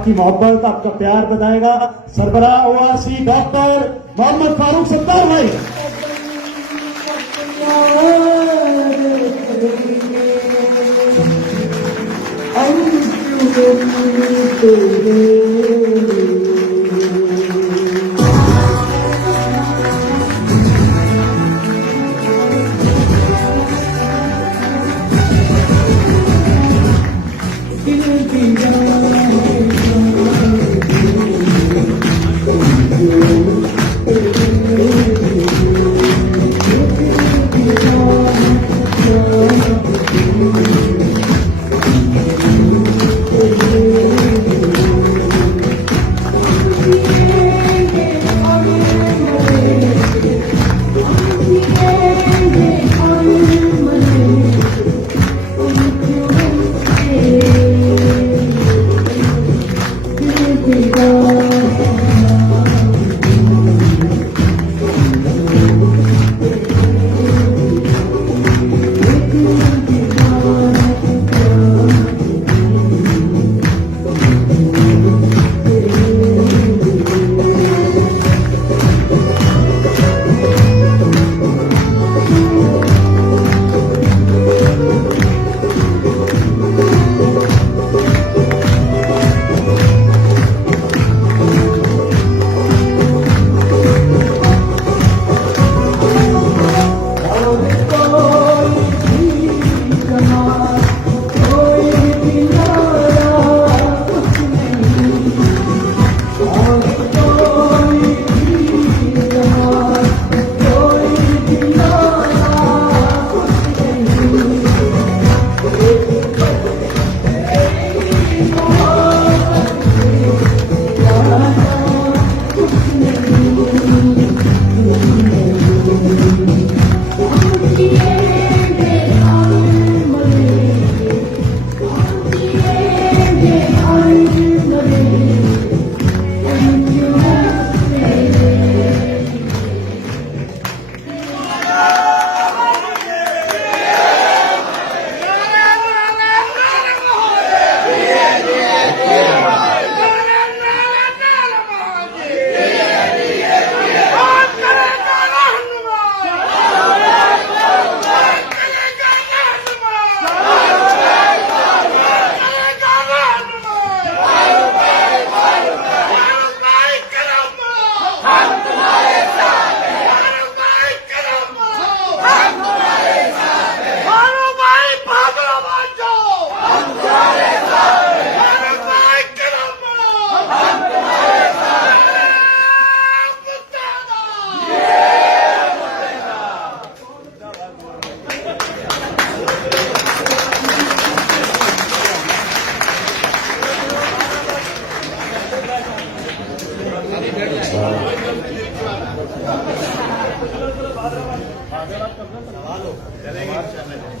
آپ کی محبت آپ کا پیار بتائے گا سربراہ اوآرسی ڈاکٹر محمد فاروق ستار بھائی.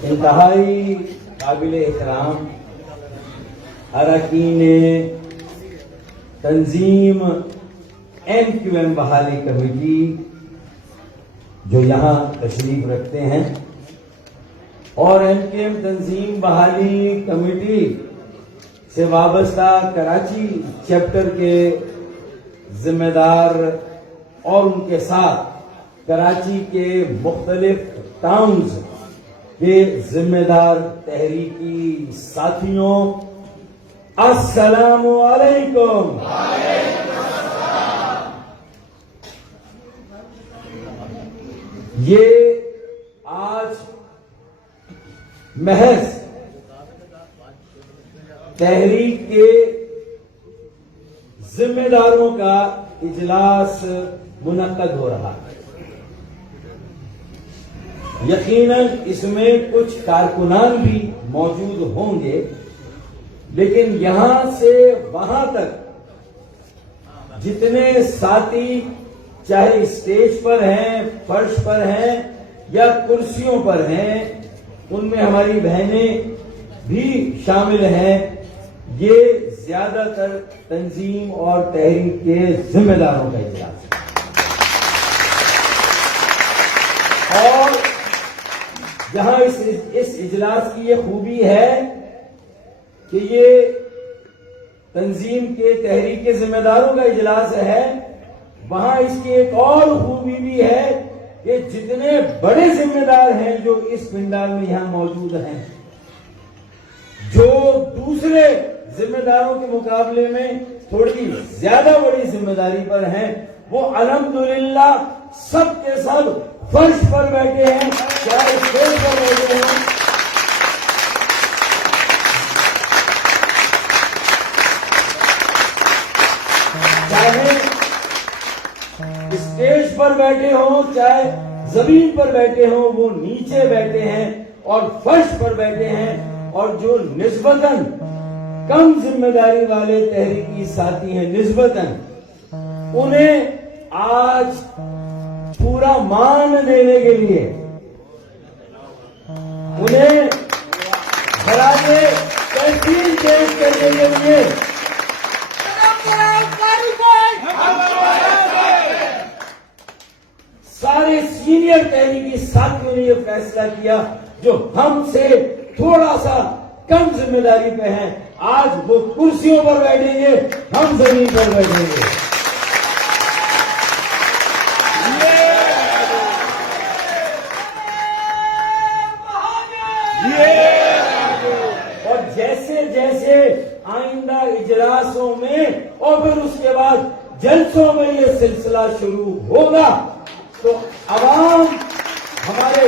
انتہائی قابل احترام اراکین تنظیم MQM بحالی کمیٹی جو یہاں تشریف رکھتے ہیں اور MQM تنظیم بحالی کمیٹی سے وابستہ کراچی چیپٹر کے ذمہ دار اور ان کے ساتھ کراچی کے مختلف ٹاؤنز کے ذمہ دار تحریکی ساتھیوں، السلام علیکم. یہ آج محض تحریک کے ذمہ داروں کا اجلاس منعقد ہو رہا ہے. یقیناً اس میں کچھ کارکنان بھی موجود ہوں گے، لیکن یہاں سے وہاں تک جتنے ساتھی چاہے اسٹیج پر ہیں، فرش پر ہیں یا کرسیوں پر ہیں، ان میں ہماری بہنیں بھی شامل ہیں. یہ زیادہ تر تنظیم اور تحریک کے ذمہ داروں کا اجلاس ہے. اور یہاں اس اجلاس کی یہ خوبی ہے کہ یہ تنظیم کے تحریک کے ذمہ داروں کا اجلاس ہے، وہاں اس کی ایک اور خوبی بھی ہے کہ جتنے بڑے ذمہ دار ہیں جو اس پنڈال میں یہاں موجود ہیں، جو دوسرے ذمہ داروں کے مقابلے میں تھوڑی زیادہ بڑی ذمہ داری پر ہیں، وہ الحمدللہ سب کے سب فرش پر بیٹھے ہیں، چاہے اسٹیج پر بیٹھے ہیں، چاہے اسٹیج پر بیٹھے ہوں، چاہے زمین پر بیٹھے ہوں، وہ نیچے بیٹھے ہیں اور فرش پر بیٹھے ہیں، اور جو نسبتاً کم ذمہ داری والے تحریکی ساتھی ہیں نسبتاً، انہیں آج پورا مان دینے کے لیے، انہیں خراج تحسین پیش کرنے کے لیے سارے سینئر تحریکی ساتھیوں نے یہ فیصلہ کیا جو ہم سے تھوڑا سا کم ذمہ داری پہ ہیں، آج وہ کرسیوں پر بیٹھیں گے، ہم زمین پر بیٹھیں گے۔ اور جیسے جیسے آئندہ اجلاسوں میں اور پھر اس کے بعد جلسوں میں یہ سلسلہ شروع ہوگا تو عوام ہمارے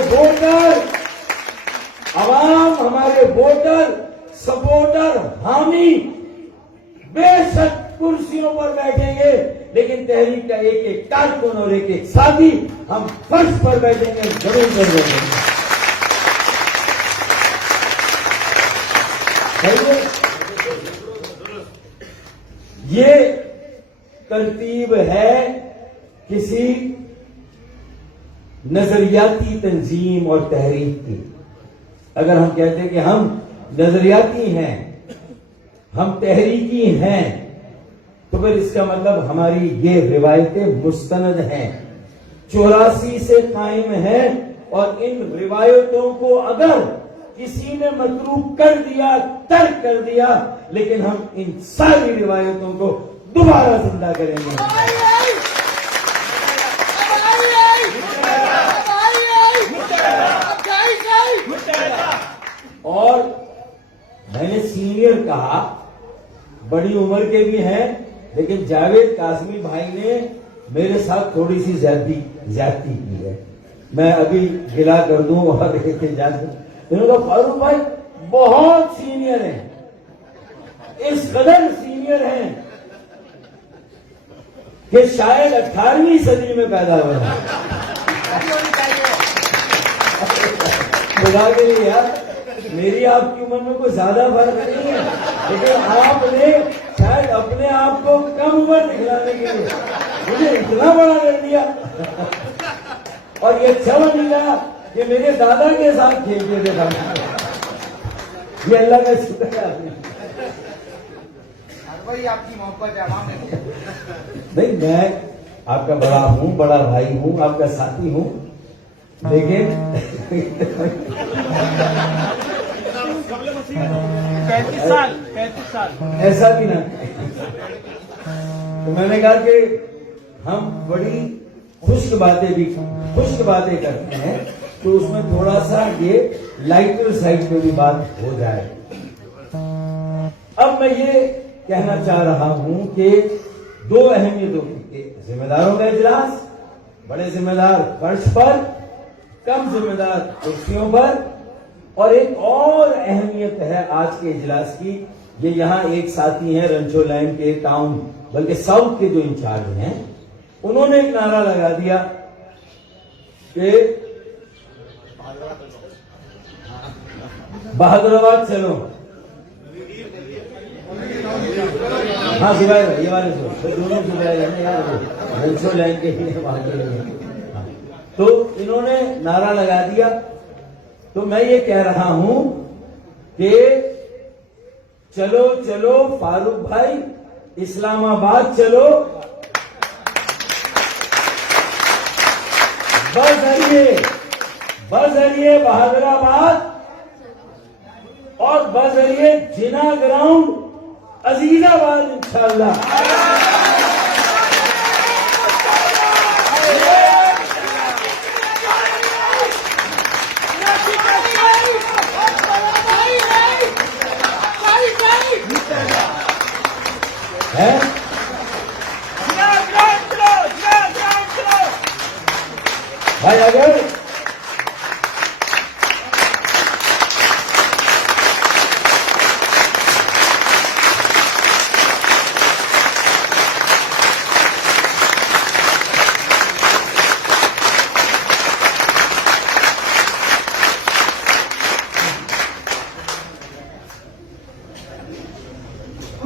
ووٹر سپورٹر حامی بے شک کرسیوں پر بیٹھیں گے، لیکن تحریک کا ایک ایک کارکن اور ایک ایک ساتھی ہم فرش پر بیٹھیں گے، ضرور بیٹھیں گے۔ یہ ترتیب ہے کسی نظریاتی تنظیم اور تحریک کی۔ اگر ہم کہتے ہیں کہ ہم نظریاتی ہیں، ہم تحریکی ہیں، تو پھر اس کا مطلب ہماری یہ روایتیں مستند ہیں، 84 سے قائم ہیں، اور ان روایتوں کو اگر کسی نے متروک کر دیا، ترک کر دیا، لیکن ہم ان ساری روایتوں کو دوبارہ زندہ کریں گے۔ اور میں نے سینئر کہا، بڑی عمر کے بھی ہیں، لیکن جاوید قاسمی بھائی نے میرے ساتھ تھوڑی سی زیادتی کی ہے، میں ابھی گلا کر دوں اور انہوں نے کہا فاروق بھائی بہت سینئر ہیں، اس قدر سینئر ہیں کہ شاید 18ویں صدی میں پیدا ہوئے ہیں۔ خدا کے لیے یار، میری آپ کی عمر میں کوئی زیادہ فرق نہیں ہے، لیکن آپ نے شاید اپنے آپ کو کم عمر دکھلانے کے لیے مجھے اتنا بڑا کر دیا، اور یہ اچھا نہیں لگا کہ میرے دادا کے ساتھ کھیلتے تھے۔ یہ اللہ کا شکر ہے۔ آپ کی محبت ہے، نہیں، میں آپ کا بڑا ہوں، بڑا بھائی ہوں، آپ کا ساتھی ہوں، لیکن 35 سال ایسا بھی نہ۔ تو میں نے کہا کہ ہم بڑی خشک باتیں کرتے ہیں، تو اس میں تھوڑا سا یہ لائٹر سائڈ پہ بھی بات ہو جائے۔ اب میں یہ کہنا چاہ رہا ہوں کہ دو اہمیتوں کی، ذمہ داروں کا اجلاس، بڑے ذمہ دار فرش پر، کم ذمہ دار کرسیوں پر، اور ایک اور اہمیت ہے آج کے اجلاس کی۔ یہ یہاں ایک ساتھی ہیں رنچو لائن کے ٹاؤن بلکہ ساؤتھ کے جو انچارج ہیں، انہوں نے ایک نعرہ لگا دیا کہ بہادر آباد چلو۔ ہاں زبیر، یہ والے دونوں زبیر ہیں، رنچو لائن کے ہی تو انہوں نے نعرہ لگا دیا۔ تو میں یہ کہہ رہا ہوں کہ چلو چلو فاروق بھائی، اسلام آباد چلو، بذریعے بہادر آباد اور بذریعے جنا گراؤنڈ عزیز آباد انشاءاللہ. ہے بھائی اگر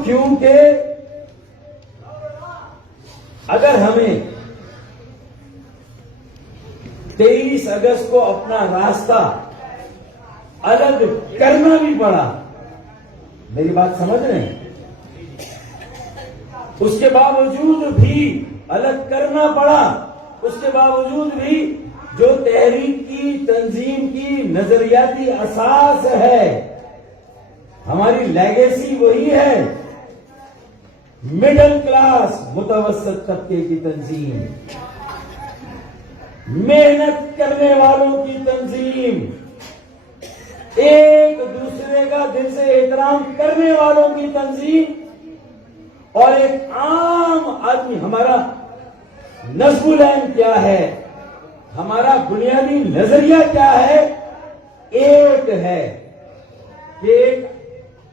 کیونکہ اگر ہمیں 23 اگست کو اپنا راستہ الگ کرنا بھی پڑا، میری بات سمجھ رہے ہیں، اس کے باوجود بھی الگ کرنا پڑا، اس کے باوجود بھی جو تحریک کی تنظیم کی نظریاتی اساس ہے، ہماری لیگیسی وہی ہے، مڈل کلاس متوسط طبقے کی تنظیم، محنت کرنے والوں کی تنظیم، ایک دوسرے کا دل سے احترام کرنے والوں کی تنظیم، اور ایک عام آدمی. ہمارا نصب العین کیا ہے، ہمارا بنیادی نظریہ کیا ہے؟ ایک ہے کہ ایک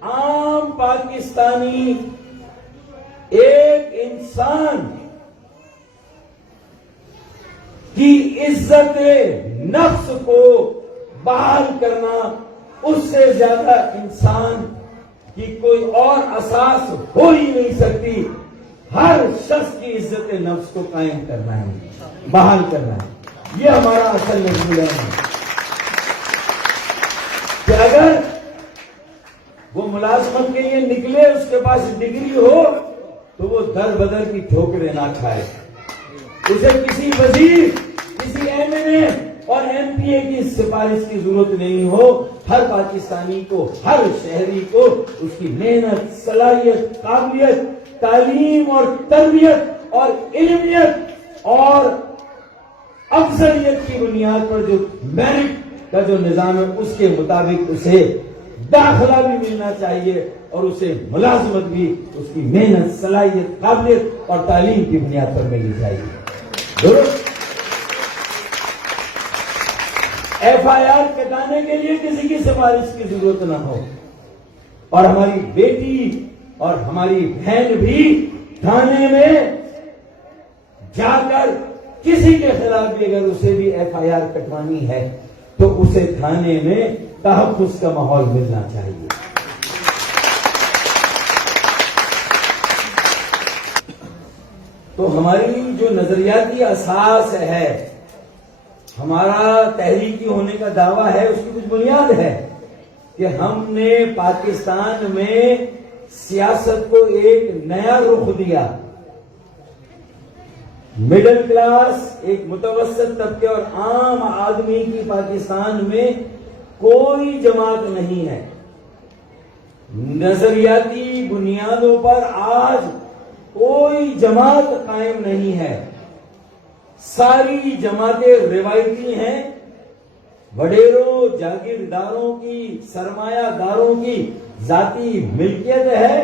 عام پاکستانی، ایک انسان کی عزت نفس کو بحال کرنا، اس سے زیادہ انسان کی کوئی اور اساس ہو ہی نہیں سکتی. ہر شخص کی عزت نفس کو قائم کرنا ہے، بحال کرنا ہے. یہ ہمارا اصل نظریہ ہے کہ اگر وہ ملازمت کے لیے نکلے، اس کے پاس ڈگری ہو، تو وہ در بدر کی ٹھوکریں نہ کھائے. اسے کسی وزیر، کسی ایم این اے اور ایم پی اے کی سفارش کی ضرورت نہیں ہو. ہر پاکستانی کو، ہر شہری کو اس کی محنت، صلاحیت، قابلیت، تعلیم اور تربیت اور علمیت اور افضلیت کی بنیاد پر جو میرٹ کا جو نظام ہے، اس کے مطابق اسے داخلہ بھی ملنا چاہیے اور اسے ملازمت بھی اس کی محنت، صلاحیت، قابلیت اور تعلیم کی بنیاد پر ملنی چاہیے. ایف آئی آر کٹانے کے لیے کسی کی سفارش کی ضرورت نہ ہو، اور ہماری بیٹی اور ہماری بہن بھی تھانے میں جا کر کسی کے خلاف بھی اگر اسے بھی ایف آئی آر کٹوانی ہے تو اسے تھانے میں تحفظ کا ماحول ملنا چاہیے. تو ہماری جو نظریاتی اساس ہے، ہمارا تحریکی ہونے کا دعویٰ ہے، اس کی کچھ بنیاد ہے کہ ہم نے پاکستان میں سیاست کو ایک نیا رخ دیا. مڈل کلاس، ایک متوسط طبقے اور عام آدمی کی پاکستان میں کوئی جماعت نہیں ہے. نظریاتی بنیادوں پر آج کوئی جماعت قائم نہیں ہے. ساری جماعتیں روایتی ہیں، وڈیروں، جاگیرداروں کی، سرمایہ داروں کی ذاتی ملکیت ہے،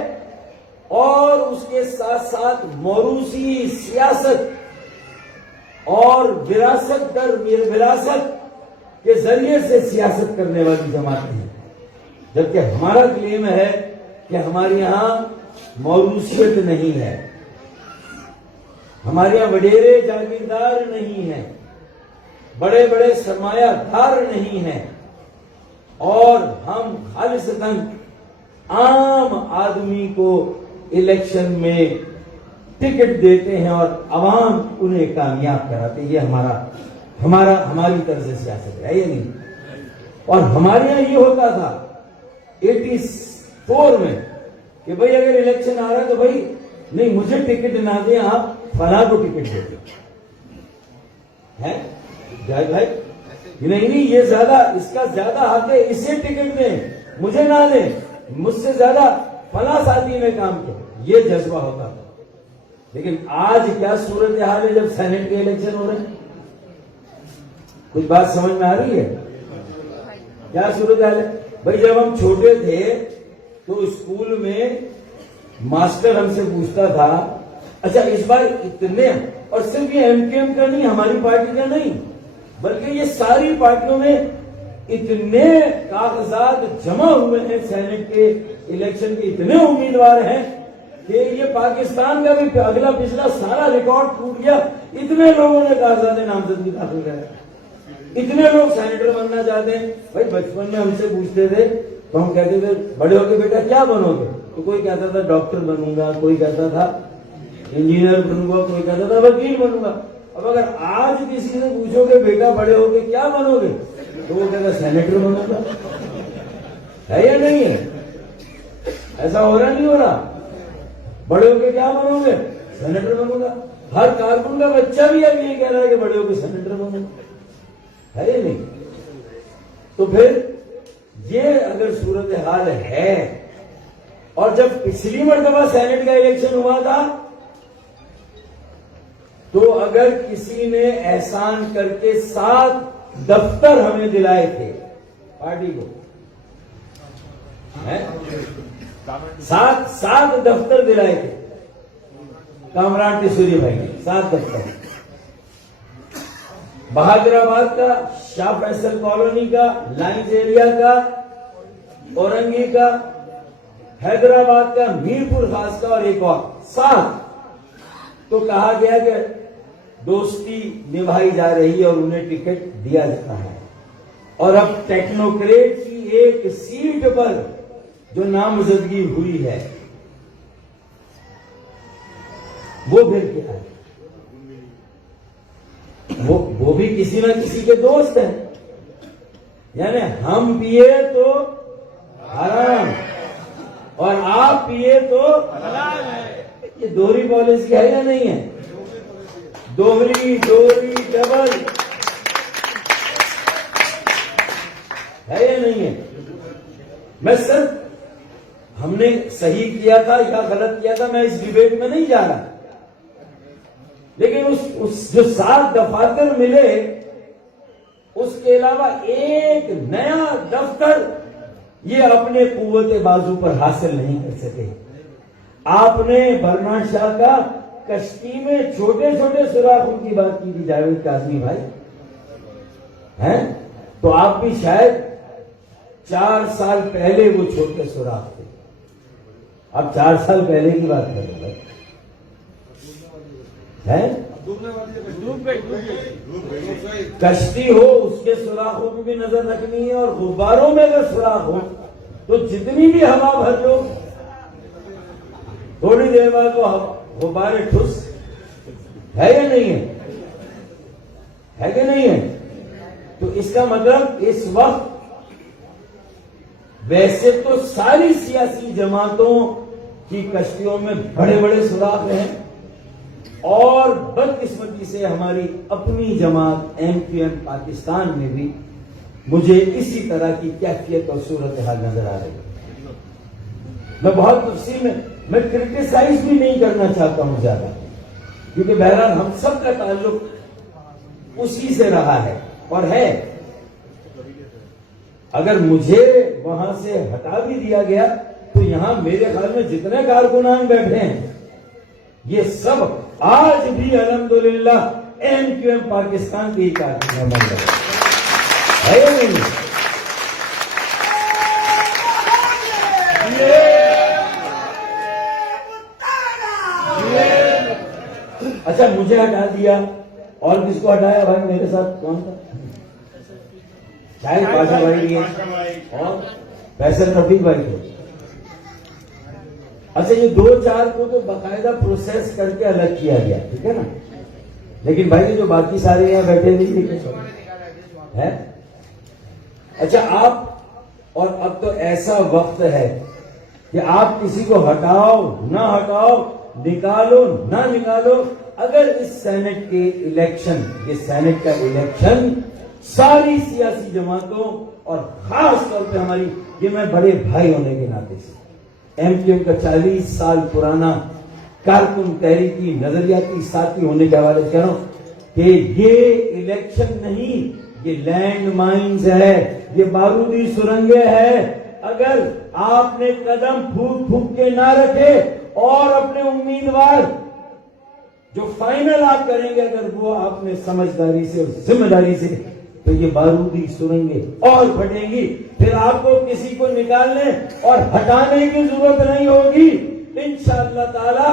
اور اس کے ساتھ ساتھ موروثی سیاست اور وراثت در وراثت کے ذریعے سے سیاست کرنے والی جماعتیں ہیں. جبکہ ہمارا کلیم ہے کہ ہمارے یہاں موروثیت نہیں ہے، ہمارے یہاں وڈیرے جاگیردار نہیں ہیں، بڑے بڑے سرمایہ دار نہیں ہیں، اور ہم خالصتاً عام آدمی کو الیکشن میں ٹکٹ دیتے ہیں اور عوام انہیں کامیاب کراتے ہیں. یہ ہماری طرز سیاست ہے، یہ نہیں. اور ہمارے یہاں یہ ہوتا تھا 84 میں کہ بھئی اگر الیکشن آ رہا ہے تو بھئی نہیں، مجھے ٹکٹ نہ دیں، آپ فلاں کو ٹکٹ دیتے ہیں. بھائی نہیں، یہ زیادہ، اس کا زیادہ حق ہے، اسے ٹکٹ دیں، مجھے نہ دیں، مجھ سے زیادہ فلاں ساتھی نے کام کیا، یہ جذبہ ہوتا تھا. لیکن آج کیا صورتحال ہے جب سینٹ کے الیکشن ہو رہے ہیں؟ کچھ بات سمجھ میں آ رہی ہے؟ کیا صورتحال ہے بھائی؟ جب ہم چھوٹے تھے تو اسکول میں ماسٹر ہم سے پوچھتا تھا اچھا اس بار اتنے، اور صرف یہ ایم کیو ایم کا نہیں، ہماری پارٹی کا نہیں، بلکہ یہ ساری پارٹیوں میں اتنے کاغذات جمع ہوئے ہیں سینٹ کے الیکشن کے، اتنے امیدوار ہیں کہ یہ پاکستان کا بھی اگلا پچھلا سارا ریکارڈ ٹوٹ گیا. اتنے لوگوں نے کاغذات نامزدگی داخل کرایا، اتنے لوگ سینیٹر بننا چاہتے ہیں. بھائی بچپن میں ہم سے پوچھتے تھے تو ہم کہتے تھے بڑے ہو کے بیٹا کیا بنو گے؟ تو کوئی کہتا تھا ڈاکٹر بنوں گا، کوئی کہتا تھا انجینئر بنوں گا، کوئی کہتا تھا وکیل بنوں گا. اب اگر آج کسی سے پوچھو کہ بیٹا بڑے ہو کے کیا بنو گے تو وہ کہتا سینیٹر بنوں گا. ہے یا نہیں ہے؟ ایسا ہو رہا نہیں ہو رہا؟ بڑے ہو کے کیا بنو گے؟ سینیٹر بنوں گا. ہر کارکن کا بچہ بھی اب یہ کہہ رہا ہے کہ بڑے ہو کے سینیٹر بنوں گا. ہے یا نہیں؟ تو پھر یہ اگر صورتحال ہے، اور جب پچھلی مرتبہ سینٹ کا الیکشن ہوا تھا تو اگر کسی نے احسان کر کے 7 دفتر ہمیں دلائے تھے پارٹی کو، 7 دفتر دلائے تھے کامران ٹیسوری بھائی نے، 7 دفتر. بہادر آباد کا، شاہ فیصل کالونی کا، لائنز ایریا کا، اورنگی کا، حیدرآباد کا، میرپور خاص کا، اور ایک اور 7. تو کہا گیا کہ دوستی نبھائی جا رہی ہے اور انہیں ٹکٹ دیا جاتا ہے. اور اب ٹیکنوکریٹ کی ایک سیٹ پر جو نامزدگی ہوئی ہے وہ پھر کیا ہے؟ وہ بھی کسی نہ کسی کے دوست ہیں. یعنی ہم پیے تو حرام اور آپ پیے تو حلال ہے. یہ دوہری پالیسی ہے یا نہیں ہے؟ دوہری ڈبل ہے یا نہیں ہے؟ میں صرف ہم نے صحیح کیا تھا یا غلط کیا تھا میں اس ڈیبیٹ میں نہیں جا رہا، لیکن اس جو 7 دفاتر ملے اس کے علاوہ ایک نیا دفتر یہ اپنے قوت بازو پر حاصل نہیں کر سکے. آپ نے برنا شاہ کا کشتی میں چھوٹے چھوٹے سوراخوں کی بات کی تھی جاوید کاظمی بھائی، ہیں تو آپ بھی شاید 4 سال پہلے وہ چھوٹے سوراخ تھے. آپ 4 سال پہلے کی بات کر رہے ہیں. کشتی ہو اس کے سوراخوں پہ بھی نظر رکھنی ہے، اور غباروں میں اگر سوراخ ہو تو جتنی بھی ہوا بھر لو تھوڑی دیر بعد وہ غبارے ٹھس. ہے یا نہیں ہے؟ ہے کہ نہیں ہے؟ تو اس کا مطلب اس وقت ویسے تو ساری سیاسی جماعتوں کی کشتیوں میں بڑے بڑے سوراخ ہیں، اور بدقسمتی سے ہماری اپنی جماعت ایم کیو ایم پاکستان میں بھی مجھے اسی طرح کی کیفیت اور صورتحال نظر آ رہی ہے. میں بہت تفصیل میں کرٹیسائز بھی نہیں کرنا چاہتا ہوں زیادہ، کیونکہ بہرحال ہم سب کا تعلق اسی سے رہا ہے اور ہے. اگر مجھے وہاں سے ہٹا بھی دیا گیا تو یہاں میرے خیال میں جتنے کارکنان بیٹھے ہیں یہ سب آج بھی الحمدللہ ایم کیو ایم پاکستان کے ہی کارکنان ہے یا نہیں؟ اچھا مجھے ہٹا دیا، اور کس کو ہٹایا بھائی؟ میرے ساتھ کون تھا؟ شاید پاشا بھائی اور فیصل رفیق بھائی تھے. اچھا یہ 2-4 کو تو باقاعدہ پروسیس کر کے الگ کیا گیا، ٹھیک ہے نا، لیکن بھائی جو باقی سارے یہاں بیٹھے نہیں ہے. اچھا آپ، اور اب تو ایسا وقت ہے کہ آپ کسی کو ہٹاؤ نہ ہٹاؤ، نکالو نہ نکالو، اگر اس سینٹ کے الیکشن، یہ سینٹ کا الیکشن ساری سیاسی جماعتوں اور خاص طور پہ ہماری، یہ میں بڑے بھائی ہونے کے ناطے سے ایم کیو ایم کا 40 سال پرانا کارکن تحریکی نظریاتی ساتھی ہونے کے حوالے سے کہہ رہا ہوں کہ یہ الیکشن نہیں، یہ لینڈ مائنز ہے، یہ بارودی سرنگیں ہے۔ اگر آپ نے قدم پھونک پھونک کے نہ رکھے اور اپنے امیدوار جو فائنل آپ کریں گے اگر وہ آپ نے سمجھداری سے اور ذمہ داری سے، تو یہ بارودی سرنگیں اور پھٹیں گی، پھر آپ کو کسی کو نکالنے اور ہٹانے کی ضرورت نہیں ہوگی۔ انشاءاللہ تعالی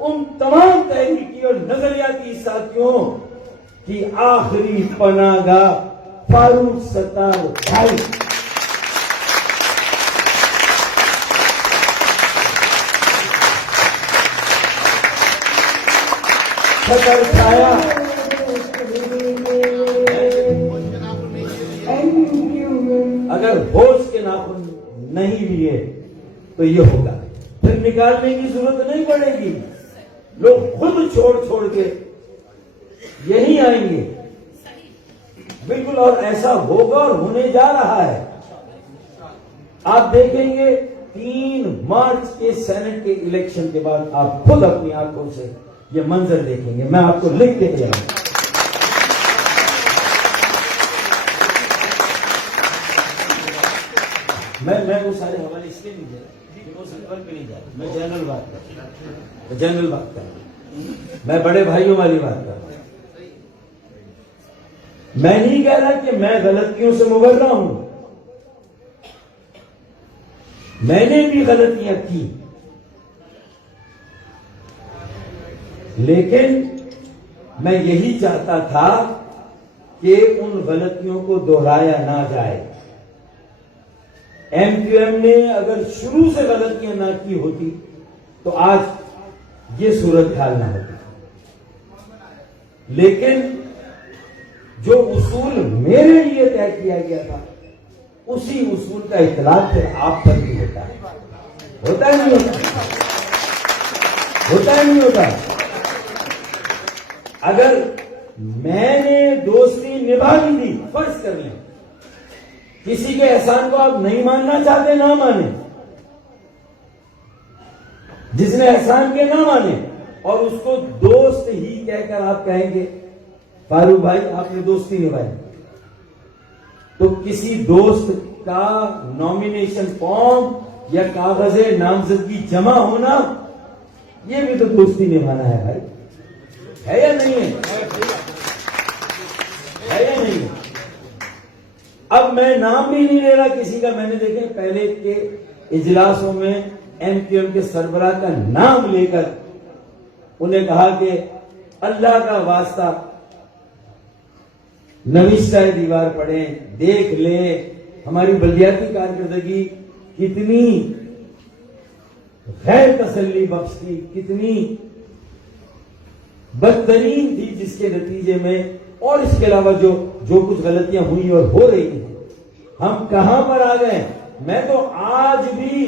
ان تمام تحریکی اور نظریاتی ساتھیوں کی آخری پناہ گاہ فاروق ستار بھائی، چھتر چھایا اگر ہوش کے ناخن نہیں لیے تو یہ ہوگا، پھر نکالنے کی ضرورت نہیں پڑے گی، لوگ خود چھوڑ کے یہی آئیں گے بالکل، اور ایسا ہوگا اور ہونے جا رہا ہے۔ آپ دیکھیں گے 3 مارچ کے سینٹ کے الیکشن کے بعد آپ خود اپنی آنکھوں سے یہ منظر دیکھیں گے، میں آپ کو لکھ کے دے رہا ہوں۔ میں وہ سارے حوالے اس لیے نہیں دے رہا، میں جنرل بات کر رہا ہوں، میں بڑے بھائیوں والی بات کر رہا ہوں۔ میں نہیں کہہ رہا کہ میں غلطیوں سے مبرہ ہوں، میں نے بھی غلطیاں کی، لیکن میں یہی چاہتا تھا کہ ان غلطیوں کو دہرایا نہ جائے۔ ایم کیو ایم نے اگر شروع سے غلطیاں نہ کی ہوتی تو آج یہ صورت حال نہ ہوتی، لیکن جو اصول میرے لیے طے کیا گیا تھا اسی اصول کا اطلاق پھر آپ پر بھی ہوتا ہے، ہوتا ہے نہیں ہوتا، ہوتا ہے نہیں ہوتا۔ اگر میں نے دوستی نبھا بھی دی، فرض کر لیں کسی کے احسان کو آپ نہیں ماننا چاہتے، نہ مانیں، جس نے احسان کے نہ مانے اور اس کو دوست ہی کہہ کر آپ کہیں گے فاروق بھائی آپ نے دوستی نبھائی، تو کسی دوست کا نامینیشن فارم یا کاغذ نامزدگی جمع ہونا یہ بھی تو دوستی نبھانا ہے بھائی، ہے یا نہیں ہے یا نہیں؟ اب میں نام بھی نہیں لے رہا کسی کا، میں نے دیکھے پہلے کے اجلاسوں میں ایم کیو ایم کے سربراہ کا نام لے کر انہیں کہا کہ اللہ کا واسطہ نوشتہ دیوار پڑھیں، دیکھ لیں ہماری بلدیاتی کارکردگی کتنی غیر تسلی بخش تھی، کتنی بدترین تھی، جس کے نتیجے میں اور اس کے علاوہ جو کچھ غلطیاں ہوئی اور ہو رہی ہیں، ہم کہاں پر آ گئے۔ میں تو آج بھی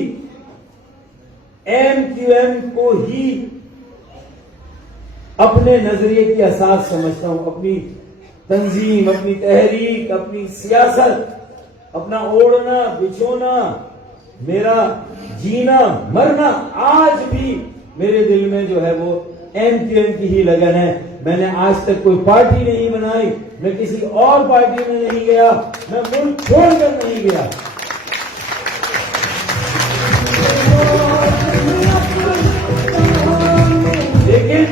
ایم کیو ایم کو ہی اپنے نظریے کی اساس سمجھتا ہوں، اپنی تنظیم، اپنی تحریک، اپنی سیاست، اپنا اوڑھنا بچھونا، میرا جینا مرنا، آج بھی میرے دل میں جو ہے وہ ایم کیو ایم کی ہی لگن ہے۔ میں نے آج تک کوئی پارٹی نہیں بنائی، میں کسی اور پارٹی میں نہیں گیا، میں ملک چھوڑ کر نہیں گیا۔ لیکن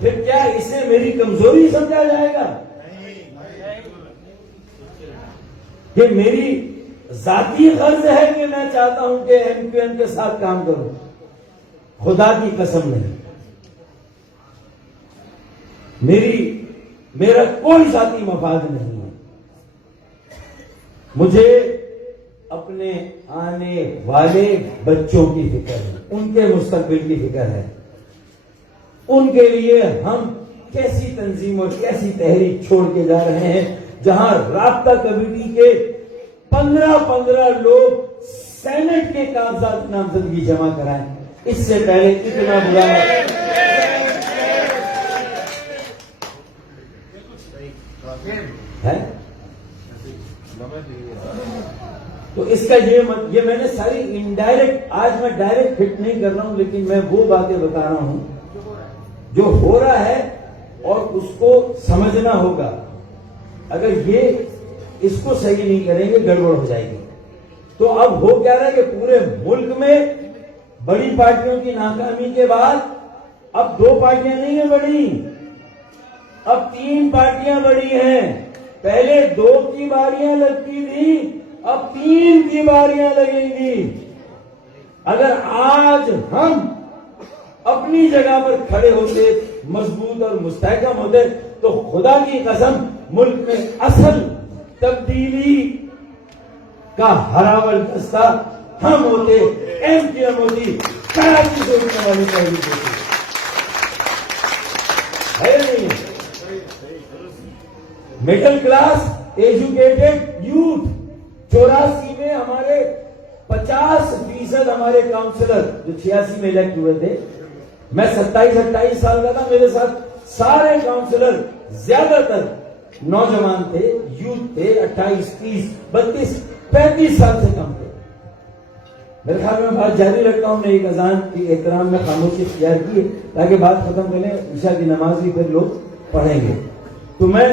پھر کیا اسے میری کمزوری سمجھا جائے گا کہ میری ذاتی غرض ہے کہ میں چاہتا ہوں کہ ایم کیو ایم کے ساتھ کام کروں؟ خدا کی قسم نہیں، میرا کوئی ذاتی مفاد نہیں ہے، مجھے اپنے آنے والے بچوں کی فکر ہے، ان کے مستقبل کی فکر ہے، ان کے لیے ہم کیسی تنظیم اور کیسی تحریک چھوڑ کے جا رہے ہیں جہاں رابطہ کمیٹی کے 15 لوگ سینٹ کے کاغذات نامزدگی جمع کرائیں۔ اس سے پہلے اتنا برا ہے، تو اس کا یہ میں نے ساری انڈائریکٹ، آج میں ڈائریکٹ فٹ نہیں کر رہا ہوں، لیکن میں وہ باتیں بتا رہا ہوں جو ہو رہا ہے اور اس کو سمجھنا ہوگا. اگر یہ اس کو صحیح نہیں کریں گے گڑبڑ ہو جائے گی. تو اب ہو کیا رہا ہے کہ پورے ملک میں بڑی پارٹیوں کی ناکامی کے بعد اب 2 پارٹیاں نہیں ہیں بڑی، اب 3 پارٹیاں بڑی ہیں. پہلے 2 کی باریاں لگتی تھی، اب 3 کی باریاں لگیں گی. اگر آج ہم اپنی جگہ پر کھڑے ہوتے، مضبوط اور مستحکم ہوتے، تو خدا کی قسم ملک میں اصل تبدیلی کا ہراول دستہ ہم ہوتے، ایم کی ایم ہوتی، کراچی سے اٹھنے والی پہلی ہوتی ہے نہیں. مڈل کلاس ایجوکیٹڈ یوتھ، 84 میں ہمارے 50% ہمارے کاؤنسلر جو 86 میں الیکٹ ہوئے تھے، میں 27-28 سال کا تھا، میرے ساتھ سارے کاؤنسلر زیادہ تر نوجوان تھے، یوتھ تھے، 28, 30, 32, 35 سال سے کم تھے. میرے خیال میں بات جاری رکھتا ہوں. میں ایک اذان کی احترام میں خاموشی اختیار کی ہے تاکہ بات ختم کریں، عشاء کی نماز بھی پھر لوگ پڑھیں گے. تو میں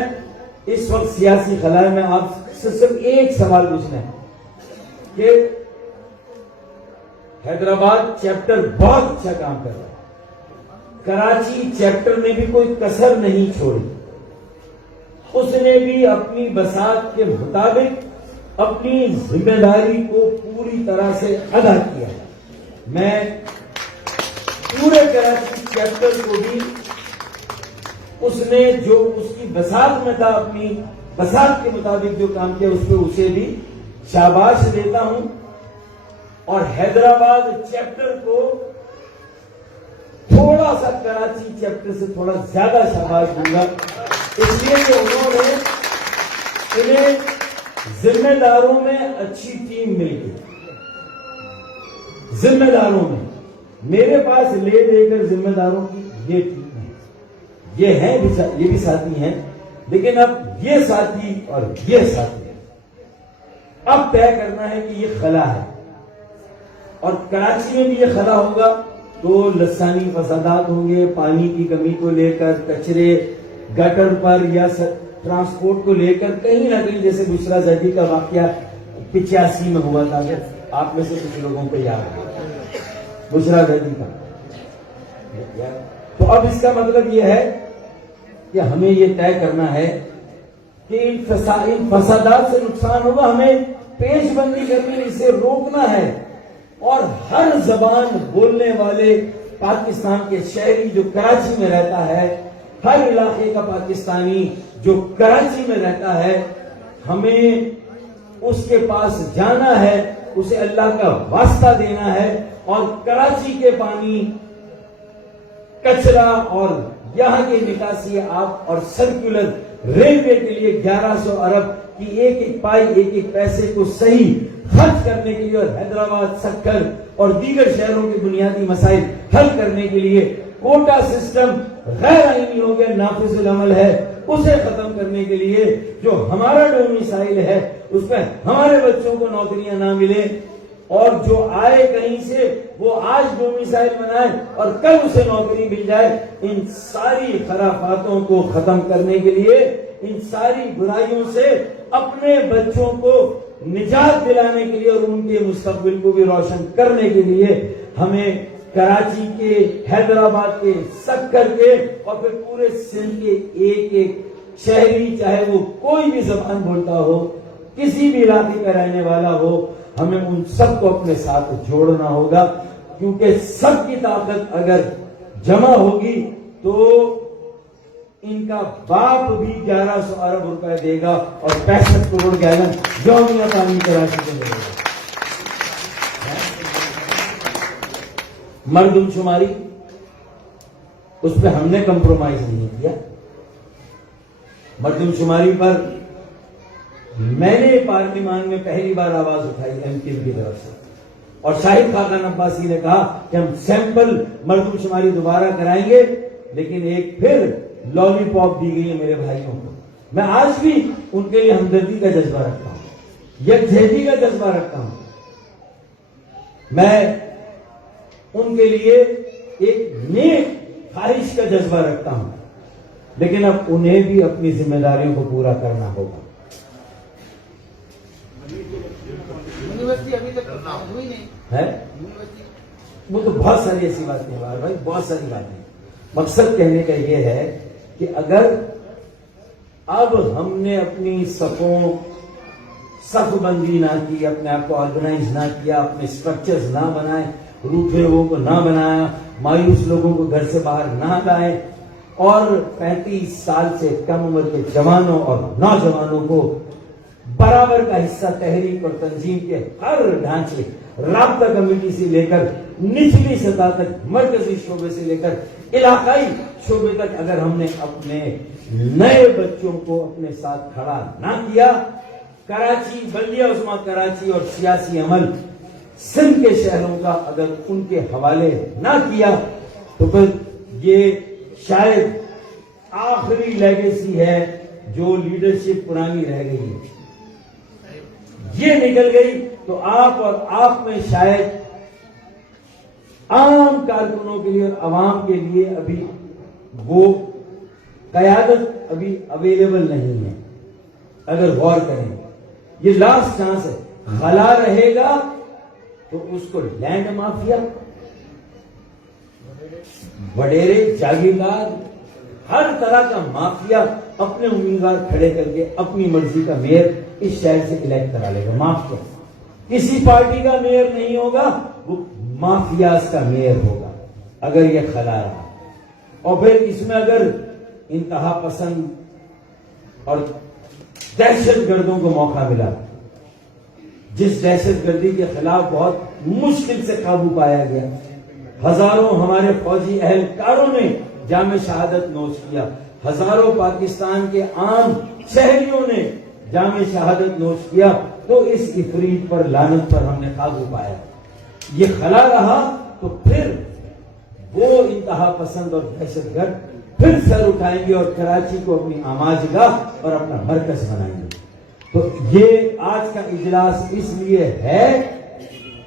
اس وقت سیاسی خلا میں آپ سے صرف ایک سوال پوچھنا ہے کہ حیدرآباد چیپٹر بہت اچھا کام کر رہا ہے، کراچی چیپٹر نے بھی کوئی کسر نہیں چھوڑی. اس نے بھی اپنی بساط کے مطابق اپنی ذمہ داری کو پوری طرح سے ادا کیا. میں پورے کراچی چیپٹر کو بھی اس نے جو اس کی بساط میں تھا، اپنی بساط کے مطابق جو کام کیا، اس پہ اسے بھی شاباش دیتا ہوں. اور حیدرآباد چیپٹر کو تھوڑا سا کراچی چیپٹر سے تھوڑا زیادہ شاباش دوں گا، اس لیے کہ انہیں ذمہ داروں میں اچھی ٹیم مل گئی. ذمہ داروں میں میرے پاس لے دے کر ذمہ داروں کی یہ ٹیم ہے، یہ بھی ساتھی ہیں، لیکن اب یہ ساتھی اور یہ ساتھی ہے. اب طے کرنا ہے کہ یہ خلا ہے، اور کراچی میں بھی یہ خلا ہوگا تو لسانی فسادات ہوں گے، پانی کی کمی کو لے کر، کچرے گٹر پر یا ٹرانسپورٹ کو لے کر کہیں نہ کہیں، جیسے بشرا زیدی کا واقعہ 85 میں ہوا تھا، آپ میں سے کچھ لوگوں کو یاد ہے بشرا زیدی کا. تو اب اس کا مطلب یہ ہے کہ ہمیں یہ طے کرنا ہے کہ ان فسادات سے نقصان ہوگا، ہمیں پیش بندی کرنی، اسے روکنا ہے. اور ہر زبان بولنے والے پاکستان کے شہری جو کراچی میں رہتا ہے، ہر علاقے کا پاکستانی جو کراچی میں رہتا ہے، ہمیں اس کے پاس جانا ہے، اسے اللہ کا واسطہ دینا ہے، اور کراچی کے پانی، کچرا اور یہاں کے نکاسی آب اور سرکولر ریلوے کے لیے 1100 ارب کی ایک پائی، ایک پیسے کو صحیح خرچ کرنے کے لیے، اور حیدرآباد، سکر اور دیگر شہروں کے بنیادی مسائل حل کرنے کے لیے کوٹا سسٹم غیر آئینی ہو گیا، نافذ العمل ہے، اسے ختم کرنے کے لیے جو ہمارا ڈومیسائل ہے اس میں ہمارے بچوں کو نوکریاں نہ ملے، اور جو آئے کہیں سے وہ آج ڈومیسائل بنائے اور کل اسے نوکری مل جائے. ان ساری خرافاتوں کو ختم کرنے کے لیے، ان ساری برائیوں سے اپنے بچوں کو نجات دلانے کے لیے اور ان کے مستقبل کو بھی روشن کرنے کے لیے ہمیں کراچی کے، حیدرآباد کے، سکر کے اور پھر پورے سندھ کے ایک شہری، چاہے وہ کوئی بھی زبان بولتا ہو، کسی بھی علاقے کا رہنے والا ہو، ہمیں ان سب کو اپنے ساتھ جوڑنا ہوگا. کیونکہ سب کی طاقت اگر جمع ہوگی تو ان کا باپ بھی 1100 ارب روپے دے گا اور 65 کروڑ گیلن یومیہ پانی کراچی کو دے گا. مردم شماری، اس پہ ہم نے کمپرومائز نہیں کیا. مردم شماری پر میں نے پارلیمان میں پہلی بار آواز اٹھائی ایم کیو کی طرف سے، اور شاہد خاقان عباسی نے کہا کہ ہم سیمپل مردم شماری دوبارہ کرائیں گے، لیکن ایک پھر لالی پاپ دی گئی ہے میرے بھائیوں کو. میں آج بھی ان کے لیے ہمدردی کا جذبہ رکھتا ہوں. یکجہتی کا جذبہ رکھتا ہوں. میں ان کے لیے ایک نیک خواہش کا جذبہ رکھتا ہوں, لیکن اب انہیں بھی اپنی ذمہ داریوں کو پورا کرنا ہوگا. یونیورسٹی ابھی تک ہوئی نہیں ہے وہ تو بہت ساری ایسی باتیں ہیں بھائی, بہت ساری باتیں. مقصد کہنے کا یہ ہے کہ اگر اب ہم نے اپنی صف بندی نہ کی, اپنے آپ کو آرگنائز نہ کیا, اپنے اسٹرکچرز نہ بنائے, روٹھے لوگوں کو نہ بنایا, مایوس لوگوں کو گھر سے باہر نہ لائے, اور 35 سال سے کم عمر کے جوانوں اور نوجوانوں کو برابر کا حصہ تحریک اور تنظیم کے ہر ڈھانچے, رابطہ کمیٹی سے لے کر نچلی سطح تک, مرکزی شعبے سے لے کر علاقائی شعبے تک, اگر ہم نے اپنے نئے بچوں کو اپنے ساتھ کھڑا نہ کیا, کراچی, بلدیہ عظمیٰ کراچی اور سیاسی عمل سندھ کے شہروں کا اگر ان کے حوالے نہ کیا, تو پھر یہ شاید آخری لیگیسی ہے جو لیڈرشپ پرانی رہ گئی ہے. یہ نکل گئی تو آپ اور آپ میں شاید عام کارکنوں کے لیے اور عوام کے لیے ابھی وہ قیادت ابھی اویلیبل نہیں ہے. اگر غور کریں, یہ لاسٹ چانس ہے. خلا رہے گا تو اس کو لینڈ مافیا, وڈیرے, جاگیردار, ہر طرح کا مافیا اپنے امیدوار کھڑے کر کے اپنی مرضی کا میئر اس شہر سے الیکٹ کرا لے گا. معاف کر, کسی پارٹی کا میئر نہیں ہوگا, وہ مافیاز کا میئر ہوگا اگر یہ خلا رہا. اور پھر اس میں اگر انتہا پسند اور دہشت گردوں کو موقع ملا, جس دہشت گردی کے خلاف بہت مشکل سے قابو پایا گیا, ہزاروں ہمارے فوجی اہلکاروں نے جام شہادت نوش کیا, ہزاروں پاکستان کے عام شہریوں نے جام شہادت نوش کیا, تو اس افریت پر, لعنت پر ہم نے قابو پایا. یہ خلا رہا تو پھر وہ انتہا پسند اور دہشت گرد پھر سر اٹھائیں گے اور کراچی کو اپنی آماجگاہ اور اپنا مرکز بنائیں گے. تو یہ آج کا اجلاس اس لیے ہے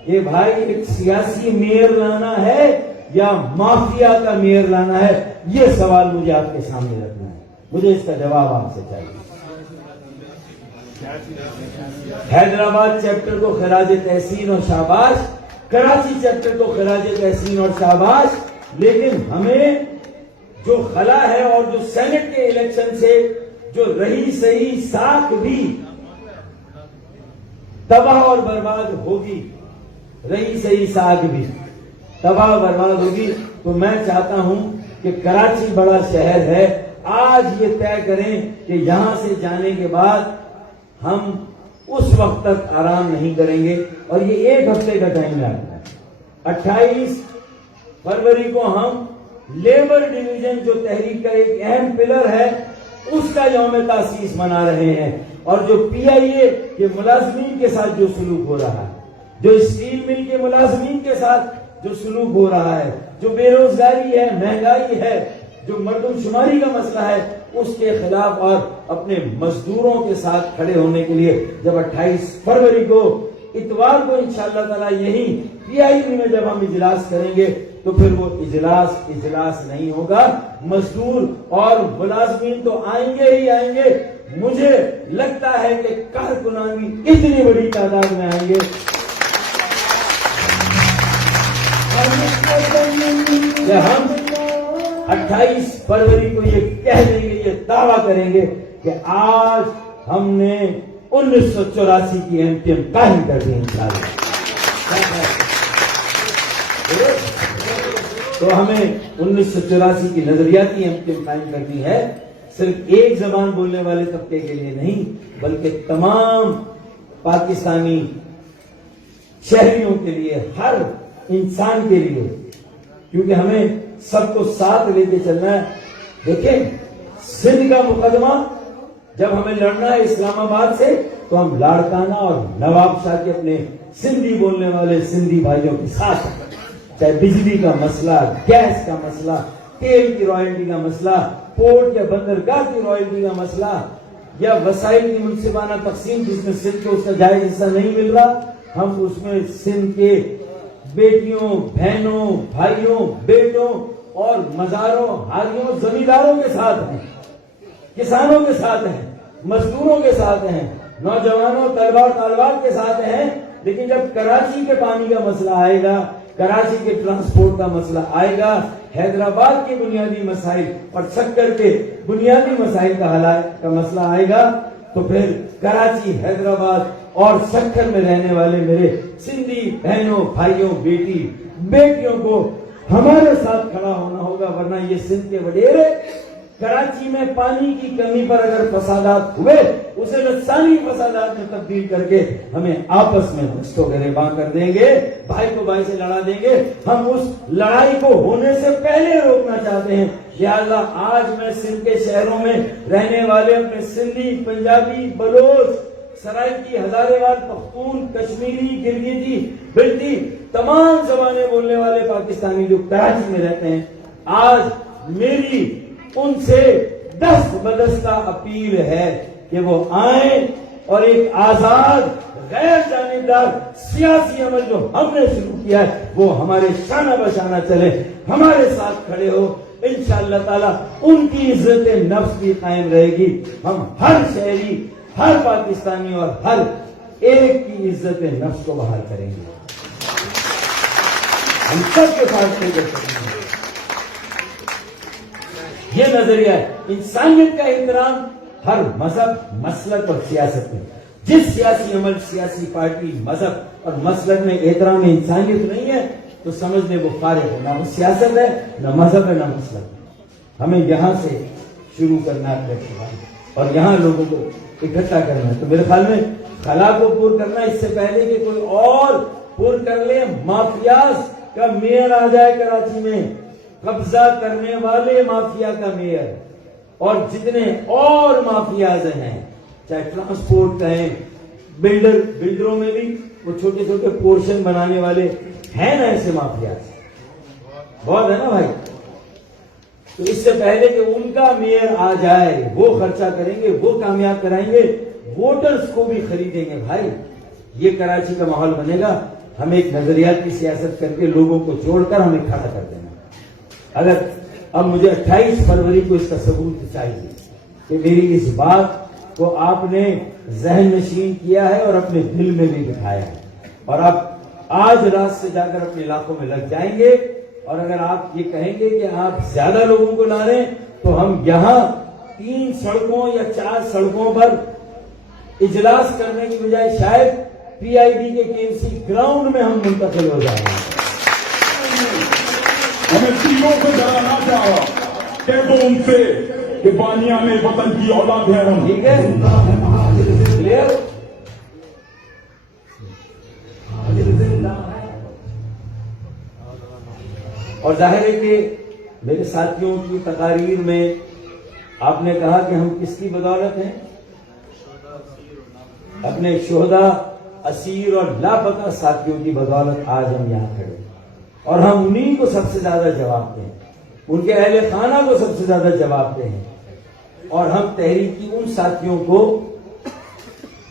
کہ بھائی ایک سیاسی میئر لانا ہے یا مافیا کا میئر لانا ہے, یہ سوال مجھے آپ کے سامنے رکھنا ہے. مجھے اس کا جواب آپ سے چاہیے. حیدرآباد چیپٹر کو خراج تحسین اور شاباش, کراچی چیپٹر کو خراج تحسین اور شاباش, لیکن ہمیں جو خلا ہے اور جو سینٹ کے الیکشن سے جو رہی صحیح ساکھ بھی تباہ اور برباد ہوگی, رہی صحیح ساکھ بھی تباہ اور برباد ہوگی, تو میں چاہتا ہوں کہ کراچی بڑا شہر ہے, آج یہ طے کریں کہ یہاں سے جانے کے بعد ہم اس وقت تک آرام نہیں کریں گے. اور یہ 1 ہفتے کا ٹائم لگتا ہے. 28 فروری کو ہم لیبر ڈویژن جو تحریک کا ایک اہم پلر ہے اس کا یوم تاسیس منا رہے ہیں, اور جو پی آئی اے کے ملازمین کے ساتھ جو سلوک ہو رہا ہے, جو اسٹیل مل کے ملازمین کے ساتھ جو سلوک ہو رہا ہے, جو بے روزگاری ہے, مہنگائی ہے, جو مردم شماری کا مسئلہ ہے, اس کے خلاف اور اپنے مزدوروں کے ساتھ کھڑے ہونے کے لیے جب 28 فروری کو اتوار کو انشاءاللہ تعالی یہی پی آئی بی میں جب ہم اجلاس کریں گے, تو پھر وہ اجلاس نہیں ہوگا. مزدور اور ملازمین تو آئیں گے ہی آئیں گے. مجھے لگتا ہے کہ کارکنان بھی اتنی بڑی تعداد میں آئیں گے کہ ہم 28 فروری کو یہ کہہ دیں گے, یہ دعویٰ کریں گے کہ آج ہم نے 1984 کی MTM قائم کر دی انشاءاللہ. تو ہمیں 1984 کی نظریاتی MTM قائم کرنی ہے, صرف ایک زبان بولنے والے طبقے کے لیے نہیں, بلکہ تمام پاکستانی شہریوں کے لیے, ہر انسان کے لیے, کیونکہ ہمیں سب کو ساتھ لے کے چلنا ہے. دیکھیں, سندھ کا مقدمہ جب ہمیں لڑنا ہے اسلام آباد سے, تو ہم لاڑکانہ اور نواب شاہ کے اپنے سندھی بولنے والے سندھی بھائیوں کے ساتھ, چاہے بجلی کا مسئلہ, گیس کا مسئلہ, تیل کی رائلٹی کا مسئلہ, پورٹ یا بندرگاہ کی رائلٹی کا مسئلہ, یا وسائل کی منصفانہ تقسیم جس میں سندھ کو اس کا جائز حصہ نہیں مل رہا، ہم اس میں سندھ کے بیٹیوں، بہنوں، بھائیوں، بیٹوں اور مزاروں، حاجیوں، زمینداروں کے ساتھ ہیں، کسانوں کے ساتھ ہیں، مزدوروں کے ساتھ ہیں، نوجوانوں، طلباء اور طالبات کے ساتھ ہیں۔ لیکن جب کراچی کے پانی کا مسئلہ آئے گا، کراچی کے ٹرانسپورٹ کا مسئلہ آئے گا، حیدرآباد کے بنیادی مسائل اور سکر کے بنیادی مسائل کا مسئلہ آئے گا، تو پھر کراچی، حیدرآباد اور سکر میں رہنے والے میرے سندھی بہنوں، بھائیوں، بیٹیوں کو ہمارے ساتھ کھڑا ہونا ہوگا، ورنہ یہ سندھ کے وڈیرے کراچی میں پانی کی کمی پر اگر فسادات ہوئے اسے لسانی فسادات میں تبدیل کر کے ہمیں آپس میں دست و گریباں کر دیں گے، بھائی کو بھائی سے لڑا دیں گے۔ ہم اس لڑائی کو ہونے سے پہلے روکنا چاہتے ہیں۔ لہٰذا آج میں سندھ کے شہروں میں رہنے والے اپنے سندھی، پنجابی، بلوچ، سرائکی، ہزارے وال، پختون، کشمیری، گلگتی، بلٹی، تمام زبانیں بولنے والے پاکستانی جو کراچی میں رہتے ہیں، آج میری ان سے دست بدستہ اپیل ہے کہ وہ آئیں اور ایک آزاد، غیر جانبدار سیاسی عمل جو ہم نے شروع کیا ہے وہ ہمارے شانہ بشانہ چلے، ہمارے ساتھ کھڑے ہو۔ انشاءاللہ تعالی ان کی عزت نفس بھی قائم رہے گی۔ ہم ہر شہری، ہر پاکستانی اور ہر ایک کی عزت نفس کو بحال کریں گے، ہم سب کے ساتھ نہیں کر سکیں گے۔ یہ نظریہ ہے انسانیت کا احترام ہر مذہب، مسلک اور سیاست میں۔ جس سیاسی عمل، سیاسی پارٹی، مذہب اور مسلک میں احترام انسانیت نہیں ہے تو سمجھ لیں وہ فارغ ہے، نہ وہ سیاست ہے، نہ مذہب ہے، نہ مسلک ہے۔ ہمیں یہاں سے شروع کرنا ہے اور یہاں لوگوں کو اکٹھا کرنا ہے۔ تو میرے خیال میں خلا کو پور کرنا اس سے پہلے کہ کوئی اور پور کر لے، مافیاز کا میئر آ جائے کراچی میں، قبضہ کرنے والے مافیا کا میئر، اور جتنے اور مافیاز ہیں، چاہے ٹرانسپورٹ کہیں، بلڈروں میں بھی وہ چھوٹے چھوٹے پورشن بنانے والے ہیں نا، ایسے مافیاز بہت ہے نا بھائی۔ تو اس سے پہلے کہ ان کا میئر آ جائے، وہ خرچہ کریں گے، وہ کامیاب کرائیں گے، ووٹرز کو بھی خریدیں گے بھائی، یہ کراچی کا ماحول بنے گا۔ ہم ایک نظریات کی سیاست کر کے لوگوں کو جوڑ کر ہمیں کھڑا کر دینا۔ اگر اب مجھے 28 فروری کو اس کا ثبوت چاہیے کہ میری اس بات کو آپ نے ذہن نشین کیا ہے اور اپنے دل میں بھی بٹھایا ہے، اور اب آج رات سے جا کر اپنے علاقوں میں لگ جائیں گے، اور اگر آپ یہ کہیں گے کہ آپ زیادہ لوگوں کو لا رہے ہیں تو ہم یہاں 3 سڑکوں یا 4 سڑکوں پر اجلاس کرنے کی بجائے شاید PIB کے KMC گراؤنڈ میں ہم منتقل ہو جائیں گے۔ ہمیں تینوں کو ڈرانا چاہا، کہہ دو ان سے کہ بانیہ میں وطن کی اولاد ہے ہم۔ ٹھیک ہے، کلیئر؟ اور ظاہر ہے کہ میرے ساتھیوں کی تقاریر میں آپ نے کہا کہ ہم کس کی بدولت ہیں؟ اپنے شہداء، اسیر اور لاپتہ ساتھیوں کی بدولت آج ہم یہاں کھڑے ہیں، اور ہم انہیں کو سب سے زیادہ جواب دیں، ان کے اہل خانہ کو سب سے زیادہ جواب دیں، اور ہم تحریک کی ان ساتھیوں کو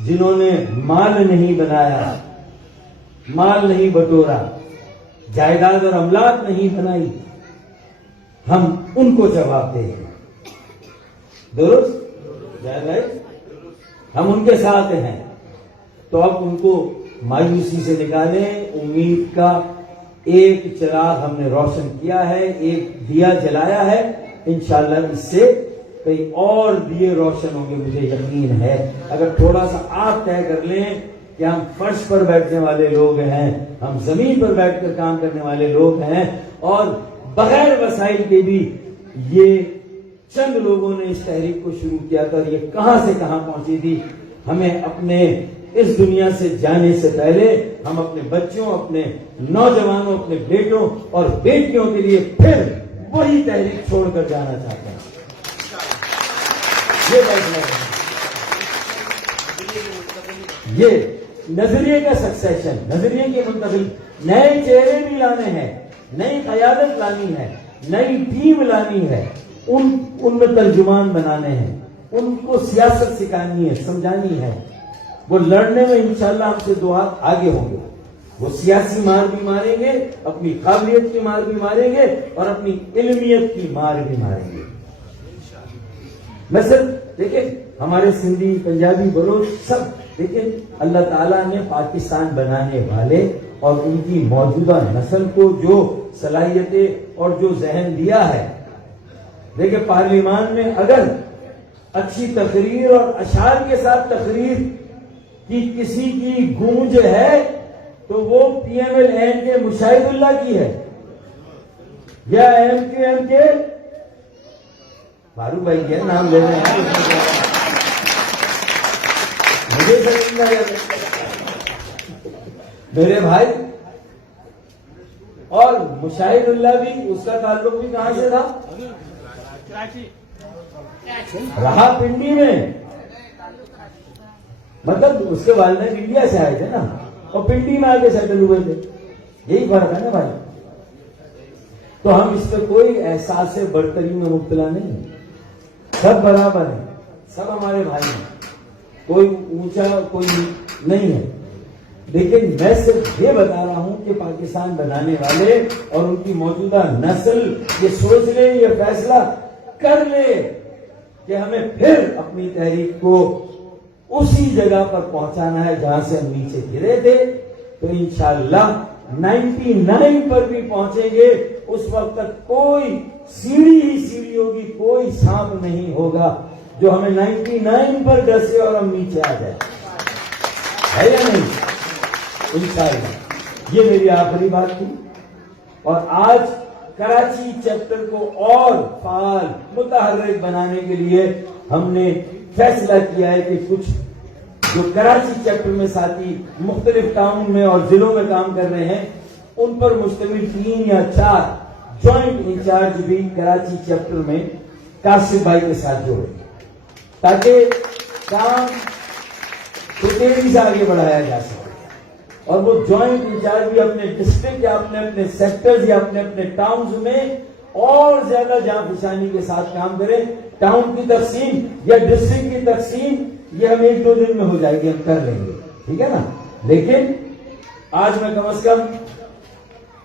جنہوں نے مال نہیں بنایا، مال نہیں بٹورا، جائیداد اور املاک نہیں بنائی، ہم ان کو جواب دیں۔ درست جائے، ہم ان کے ساتھ ہیں، تو اب ان کو مایوسی سے نکالیں۔ امید کا ایک چراغ ہم نے روشن کیا ہے، ایک دیا جلایا ہے، انشاءاللہ اس سے کئی اور دیے روشن ہوں گے، مجھے یقین ہے۔ اگر تھوڑا سا آپ طے کر لیں کہ ہم فرش پر بیٹھنے والے لوگ ہیں، ہم زمین پر بیٹھ کر کام کرنے والے لوگ ہیں، اور بغیر وسائل کے بھی یہ چند لوگوں نے اس تحریک کو شروع کیا تھا، اور یہ کہاں سے کہاں پہنچی تھی۔ ہمیں اپنے اس دنیا سے جانے سے پہلے ہم اپنے بچوں، اپنے نوجوانوں، اپنے بیٹوں اور بیٹیوں کے لیے پھر وہی تحریک چھوڑ کر جانا چاہتے ہیں۔ یہ نظریے کا سکسیشن، نظریے کی منتقلی، نئے چہرے بھی لانے ہیں، نئی قیادت لانی ہے، نئی ٹیم لانی ہے، ان میں ترجمان بنانے ہیں، ان کو سیاست سکھانی ہے, سمجھانی ہے. وہ لڑنے میں انشاءاللہ ہم سے 2 ہاتھ آگے ہوں گے. وہ سیاسی مار بھی ماریں گے, اپنی قابلیت کی مار بھی ماریں گے, اور اپنی علمیت کی مار بھی ماریں گے. میں صرف دیکھیں ہمارے سندھی, پنجابی, بلوچ سب, لیکن اللہ تعالیٰ نے پاکستان بنانے والے اور ان کی موجودہ نسل کو جو صلاحیتیں اور جو ذہن دیا ہے. دیکھیں پارلیمان میں اگر اچھی تقریر اور اشعار کے ساتھ تقریر کی کسی کی گونج ہے تو وہ پی ایم ایل این کے مشاہد اللہ کی ہے, یا ایم کیو ایم کے فاروق بھائی کے نام لے رہے ہیں, مجھے سمجھنا ہے میرے بھائی. اور مشاہد اللہ بھی, اس کا تعلق بھی کہاں سے تھا؟ رہا پنڈی میں, مطلب اس کے والدین انڈیا سے آئے تھے نا, اور پنڈی میں آگے سیٹل ہوئے تھے. یہی فرق ہے نا بھائی. تو ہم اس پہ کوئی احساس برتری میں مبتلا نہیں ہیں, سب برابر ہیں, سب ہمارے بھائی ہیں, کوئی اونچا کوئی نہیں ہے. لیکن میں صرف یہ بتا رہا ہوں کہ پاکستان بنانے والے اور ان کی موجودہ نسل یہ سوچ لے, یہ فیصلہ کر لے کہ ہمیں پھر اپنی تحریک کو اسی جگہ پر پہنچانا ہے جہاں سے ہم نیچے گرے تھے. تو انشاءاللہ 99 پر بھی پہنچیں گے. اس وقت تک کوئی سیڑھی ہی سیڑھی ہوگی, کوئی سانپ نہیں ہوگا جو ہمیں 99 پر ڈسے اور ہم نیچے آ جائیں. ہے یا نہیں؟ انشاءاللہ یہ میری آخری بات تھی. اور آج کراچی چیپٹر کو اور فعال متحرک بنانے کے لیے ہم نے فیصلہ کیا ہے کہ کچھ جو کراچی چیپٹر میں ساتھی مختلف ٹاؤن میں اور ضلعوں میں کام کر رہے ہیں, ان پر مشتمل 3 یا 4 جوائنٹ انچارج بھی کراچی چیپٹر میں کاشف بھائی کے ساتھ جوڑے, تاکہ کام کو تیزی سے آگے بڑھایا جا سکے. اور وہ جوائنٹ انچارج بھی اپنے ڈسٹرکٹ یا اپنے سیکٹرز یا اپنے ٹاؤنز میں اور زیادہ جاں فشانی کے ساتھ کام کریں. ٹاؤن کی تقسیم یا ڈسٹرکٹ کی تقسیم یہ ہم 1-2 دن میں ہو جائے گی, ہم کر لیں گے, ٹھیک ہے نا. لیکن آج میں کم از کم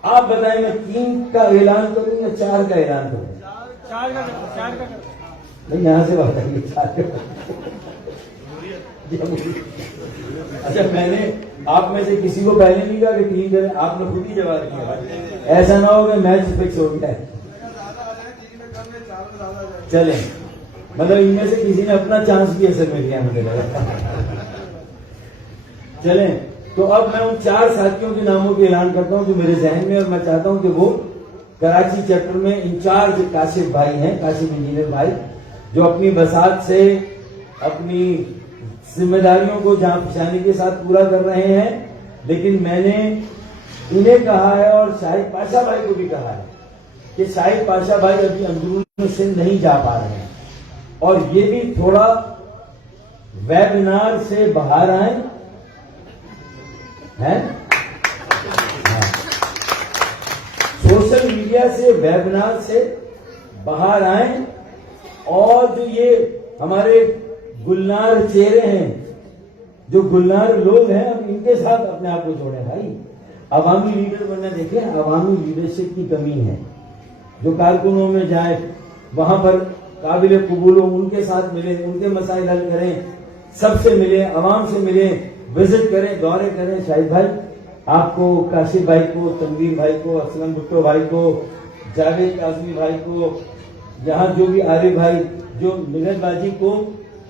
آپ بتائیں میں 3 کا اعلان کروں یا 4 کا اعلان کروں؟ 4 کا. نہیں, یہاں سے بتائیے 4 کا. اچھا, میں نے آپ میں سے کسی کو پہلے نہیں کہا کہ 3 کریں, آپ نے خود ہی جواب دیا. ایسا نہ ہو کہ میچ فکس ہو گیا ہے. چلیں, مطلب ان میں سے کسی نے اپنا چانس بھی اثر میں لیا مجھے لگا. چلیں, تو اب میں ان 4 ساتھیوں کے ناموں کے اعلان کرتا ہوں جو میرے ذہن میں, اور میں چاہتا ہوں کہ وہ کراچی چیپٹر میں انچارج کاشف بھائی ہیں, کاشف انجینئر بھائی, جو اپنی بساط سے اپنی ذمہ داریوں کو جہاں فشانی کے ساتھ پورا کر رہے ہیں. لیکن میں نے انہیں کہا ہے اور شاہد پاشا بھائی کو بھی کہا ہے کہ شاہد پاشا بھائی ابھی اندرون سندھ نہیں جا پا رہے ہیں, اور یہ بھی تھوڑا ویبینار سے باہر آئیں ہیں, سوشل میڈیا سے, ویبینار سے باہر آئیں, اور جو یہ ہمارے گلنار چہرے ہیں, جو گلنار لوگ ہیں, اب ان کے ساتھ اپنے آپ کو جوڑیں بھائی. عوامی لیڈر بننا, دیکھیں عوامی لیڈرشپ کی کمی ہے. جو کارکنوں میں جائیں وہاں پر قابل قبول ہو, ان کے ساتھ ملیں, ان کے مسائل حل کریں, سب سے ملیں, عوام سے ملیں, وزٹ کریں, دورے کریں. شاہد بھائی آپ کو, کاشف بھائی کو, تنویر بھائی کو, اسلم بھٹو بھائی کو, جاوید کاظمی بھائی کو, یہاں جو بھی عارف بھائی, جو ملت باجی کو,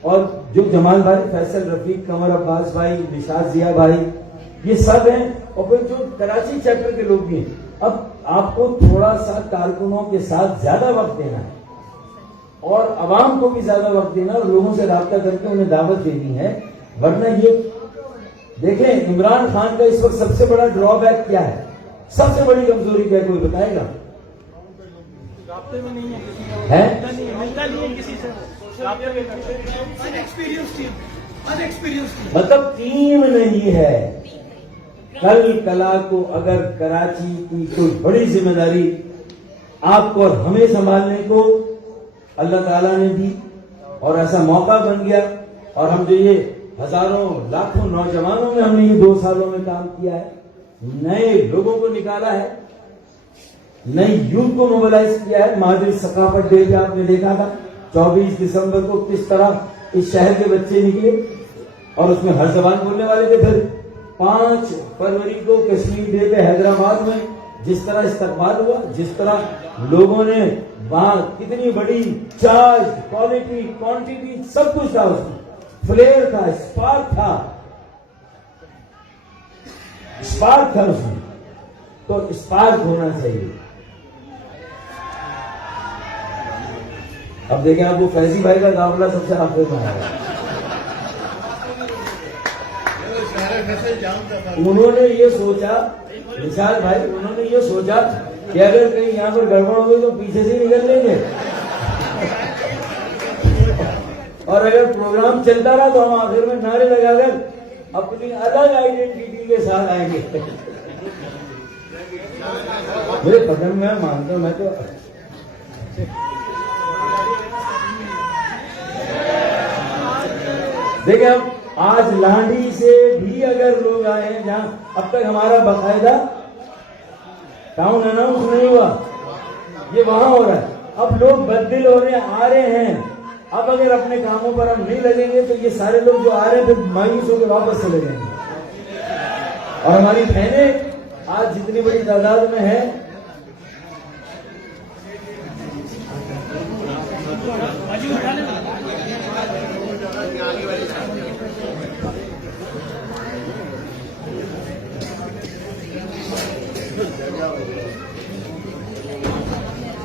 اور جو جمال بھائی, فیصل رفیق, قمر عباس بھائی, نشاط ضیاء بھائی, یہ سب ہیں. اور پھر جو کراچی چیپٹر کے لوگ بھی ہیں. اب آپ کو تھوڑا سا کارکنوں کے ساتھ زیادہ وقت دینا ہے, اور عوام کو بھی زیادہ وقت دینا, اور لوگوں سے رابطہ کر کے انہیں دعوت دینی ہے. ورنہ یہ دیکھیں, عمران خان کا اس وقت سب سے بڑا ڈرا بیک کیا ہے, سب سے بڑی کمزوری کیا ہے, کوئی بتائے گا؟ رابطے میں نہیں ہے, ملتا نہیں ہے کسی سے. مطلب ٹیم نہیں ہے. کل کلا کو اگر کراچی کی کوئی بڑی ذمہ داری آپ کو اور ہمیں سنبھالنے کو اللہ تعالیٰ نے دی, اور ایسا موقع بن گیا، اور ہم جو یہ ہزاروں لاکھوں نوجوانوں میں ہم نے یہ 2 سالوں میں کام کیا ہے، نئے لوگوں کو نکالا ہے، نئی یوتھ کو موبلائز کیا ہے۔ مہادر ثقافت ڈے پہ آپ نے دیکھا تھا 24 دسمبر کو کس طرح اس شہر کے بچے نکلے اور اس میں ہر زبان بولنے والے تھے۔ پھر 5 فروری کو کشمیر ڈے پہ حیدرآباد میں جس طرح استقبال ہوا، جس طرح لوگوں نے وہاں کتنی بڑی چارج، کوالٹی، کوانٹٹی سب کچھ تھا، اس میں فلیئر تھا، اسپارک تھا اس میں، تو اسپارک ہونا چاہیے۔ اب دیکھیں آپ کو فیضی بھائی کا قافلہ سب سے آخر میں آیا، انہوں نے یہ سوچا، نشاد بھائی انہوں نے یہ سوچا کہ اگر کہیں یہاں پر گڑبڑ ہو گئی تو پیچھے سے نکل لیں گے، اور اگر پروگرام چلتا رہا تو ہم آخر میں نعرے لگا کر اپنی الگ آئیڈینٹی کے ساتھ آئیں گے۔ میرے پسند میں مانتا ہوں، میں تو دیکھیں اب آج لانڈی سے بھی اگر لوگ آئے ہیں جہاں اب تک ہمارا باقاعدہ ٹاؤن اناؤنس نہیں ہوا، یہ وہاں ہو رہا ہے، اب لوگ بدل ہو رہے ہیں، آ رہے ہیں، اب اگر اپنے کاموں پر ہم نہیں لگیں گے تو یہ سارے لوگ جو آ رہے ہیں پھر مایوس ہو کے واپس چلے جائیں گے۔ اور ہماری بہنیں آج جتنی بڑی تعداد میں ہیں،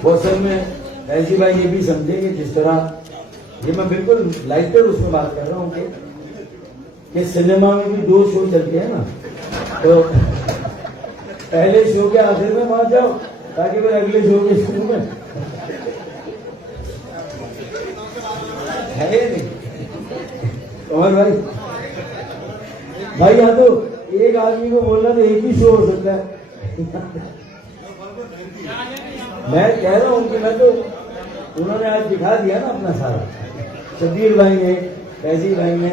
وہ سب میں ایسی بھائی یہ بھی سمجھے کہ جس طرح یہ میں بالکل لائٹر اس میں بات کر رہا ہوں کہ سنیما میں بھی 2 شو چلتے ہیں نا، تو پہلے شو کے آخر میں پہنچ جاؤ تاکہ پھر اگلے شو کے شروع میں ہے نہیں۔ اور بھائی یہاں تو ایک آدمی کو بولنا تو ایک ہی شو ہو سکتا ہے۔ میں کہہ رہا ہوں کہ میں تو انہوں نے آج دکھا دیا نا اپنا سارا، شبیر بھائی نے، فیضی بھائی نے،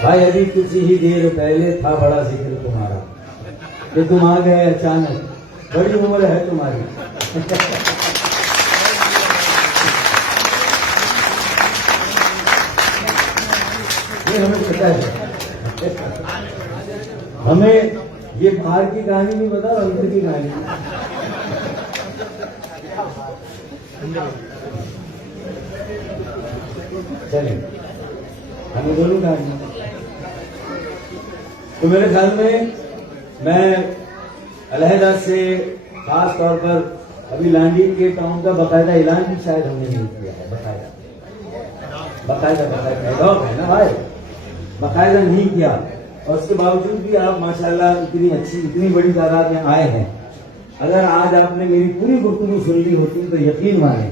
بھائی ابھی کچھ ہی دیر پہلے تھا بڑا ذکر تمہارا کہ تم آ گئے اچانک، بڑی عمر ہے تمہاری۔ ہمیں پتا ہے، ہمیں یہ باہر کی کہانی نہیں پتا، اندر کی کہانی۔ چلیں ہمیں دونوں کہانی۔ تو میرے خیال میں علیحدہ سے خاص طور پر ابھی لانڈی کے ٹاؤن کا باقاعدہ اعلان بھی شاید ہم نے نہیں کیا ہے، باقاعدہ ہے نا بھائی، باقاعدہ نہیں کیا، اور اس کے باوجود بھی آپ ماشاءاللہ اتنی اچھی اتنی بڑی تعداد میں آئے ہیں۔ اگر آج آپ نے میری پوری گفتگو سن لی ہوتی تو یقین مانیں،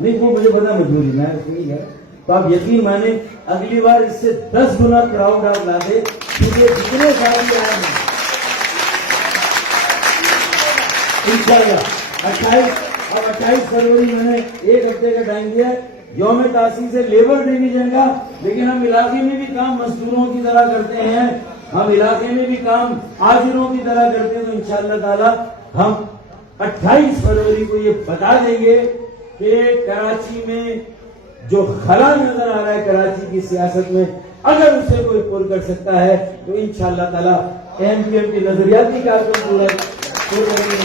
نہیں وہ مجھے پتا مجبوری میں نہیں ہے، تو آپ یقین مانیں اگلی بار اس سے 10 گنا کراؤڈ آپ لا دیں، کیونکہ جتنے ساتھی آئے ہیں انشاءاللہ 28 فروری میں نے 1 ہفتے کا ٹائم دیا ہے، یوم تاسیس سے لیبر ڈے بھی جائے گا، لیکن ہم علاقے میں بھی کام مزدوروں کی طرح کرتے ہیں، ہم علاقے میں بھی کام آجروں کی طرح کرتے ہیں، تو انشاءاللہ تعالی ہم 28 فروری کو یہ بتا دیں گے کہ کراچی میں جو خلا نظر آ رہا ہے کراچی کی سیاست میں، اگر اسے کوئی پر کر سکتا ہے تو انشاءاللہ تعالی ایم کی نظریاتی کارکن پورا کریں گے،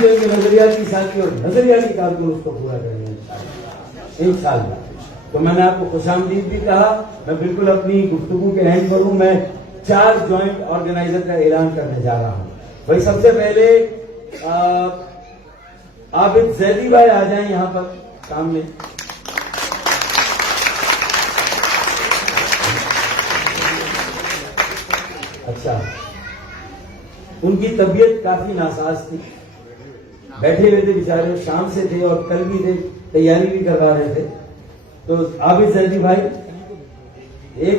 کے نظریاتی ساتھی اور نظریاتی کارکن اس کو پورا کریں گے انشاءاللہ۔ تو میں نے آپ کو خوش آمدید بھی کہا، میں بالکل اپنی گفتگو کے اینڈ پر ہوں، میں 4 جوائنٹ آرگنائزر کا اعلان کرنے جا رہا ہوں۔ بھائی سب سے پہلے عابد زیدی بھائی آ جائیں یہاں پر سامنے۔ اچھا، ان کی طبیعت کافی ناساز تھی، بیٹھے ہوئے تھے بیچارے، شام سے تھے اور کل بھی تھے، تیاری بھی کروا رہے تھے، تو عابد زیدی بھائی ایک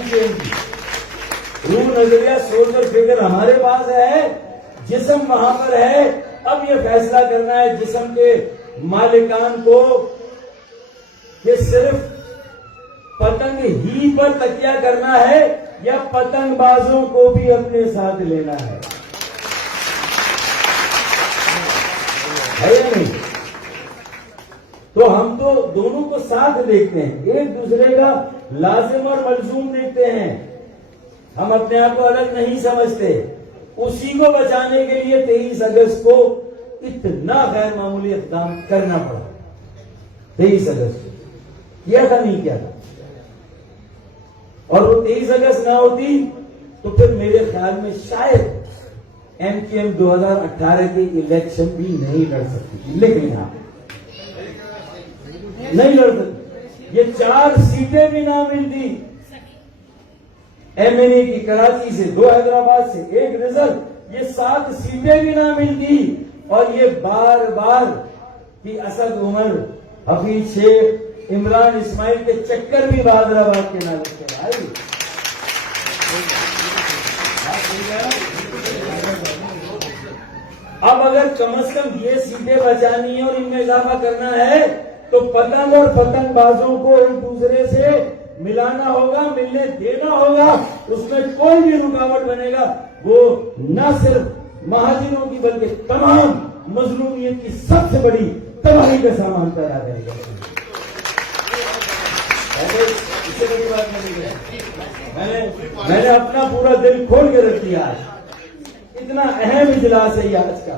MKM کی روح نظریہ سوچ اور فکر ہمارے پاس ہے, جسم وہاں پر ہے. اب یہ فیصلہ کرنا ہے جسم کے مالکان کو کہ صرف پتنگ ہی پر تکیہ کرنا ہے یا پتنگ بازوں کو بھی اپنے ساتھ لینا ہے یا نہیں. تو ہم تو دونوں کو ساتھ دیکھتے ہیں, ایک دوسرے کا لازم اور ملزوم دیکھتے ہیں. ہم اپنے آپ کو الگ نہیں سمجھتے. اسی کو بچانے کے لیے 23 اگست کو اتنا غیر معمولی اقدام کرنا پڑا. 23 اگست کیا تھا نہیں کیا تھا, اور وہ 23 اگست نہ ہوتی تو پھر میرے خیال میں شاید MKM 2018 کی الیکشن بھی نہیں لڑ سکتی تھی. لیکن یہاں نہیں لڑ سکتی. یہ 4 سیٹیں بھی نہ ملتی. MNA کی کراچی سے, 2 حیدرآباد سے, 1 رزلٹ, یہ 7 سیٹیں بھی نہ ملتی. اور یہ بار بار کہ اسد عمر, حفیظ شیخ, عمران اسماعیل کے چکر بھی حیدرآباد کے نہ لگتے بھائی. اب اگر کم از کم یہ سیٹیں بچانی ہے اور ان میں اضافہ کرنا ہے تو پتنگ اور پتنگ بازوں کو ایک دوسرے سے ملانا ہوگا, ملنے دینا ہوگا. اس میں کوئی بھی رکاوٹ بنے گا وہ نہ صرف مہاجروں کی بلکہ تمام مظلومیت کی سب سے بڑی تباہی کا سامان پیدا کرے گا. اس سے بڑی بات نہیں ہے. میں نے اپنا پورا دل کھول کے رکھ دیا. اتنا اہم اجلاس ہے یہ آج کا.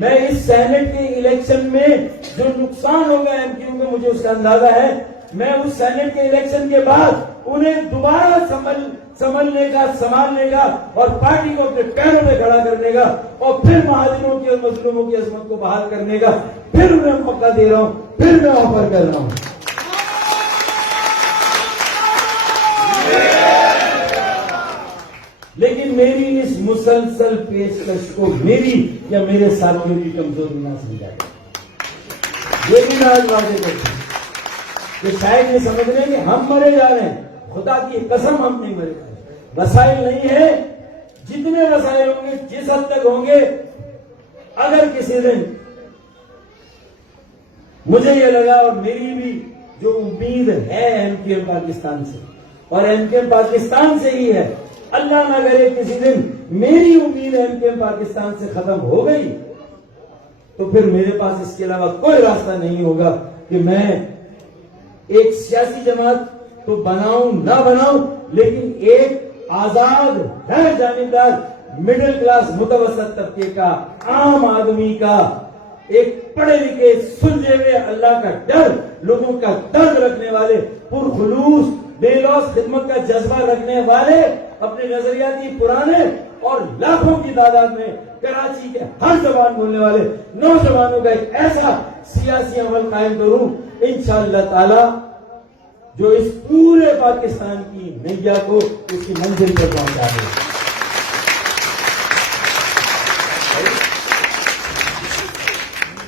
میں اس سینٹ کے الیکشن میں جو نقصان ہوگا MKM کو مجھے اس کا اندازہ ہے. میں اس سینٹ کے الیکشن کے بعد انہیں دوبارہ سنبھالنے کا اور پارٹی کو اپنے پیروں پہ کھڑا کرنے کا اور پھر مہاجروں کی اور مظلوموں کی عظمت کو بحال کرنے کا پھر انہیں موقع دے رہا ہوں, پھر میں آفر کر رہا ہوں. لیکن میری اس مسلسل پیشکش کو میری یا میرے ساتھیوں کی کمزوری نہ سمجھا جائے. یہ بھی میں آج واضح کرتا ہوں کہ شاید یہ سمجھ رہے ہیں کہ ہم مرے جا رہے ہیں. خدا کی قسم ہم نہیں مرے جا رہے. وسائل نہیں ہے. جتنے وسائل ہوں گے, جس حد تک ہوں گے, اگر کسی دن مجھے یہ لگا اور میری بھی جو امید ہے MKM پاکستان سے, اور MKM پاکستان سے ہی ہے, اللہ نہ کرے کسی دن میری امید MKM پاکستان سے ختم ہو گئی تو پھر میرے پاس اس کے علاوہ کوئی راستہ نہیں ہوگا کہ میں ایک سیاسی جماعت تو بناؤں نہ بناؤں, لیکن ایک آزاد غیر جانبدار مڈل کلاس متوسط طبقے کا, عام آدمی کا, ایک پڑھے لکھے سلجھے ہوئے اللہ کا ڈر, لوگوں کا درد رکھنے والے, پرخلوص بے لوث خدمت کا جذبہ رکھنے والے, اپنے نظریاتی پرانے اور لاکھوں کی تعداد میں کراچی کے ہر زبان بولنے والے نوجوانوں کا ایک ایسا سیاسی عمل قائم کروں انشاءاللہ تعالی جو اس پورے پاکستان کی نیا کو اس کی منزل پر پہنچا دے.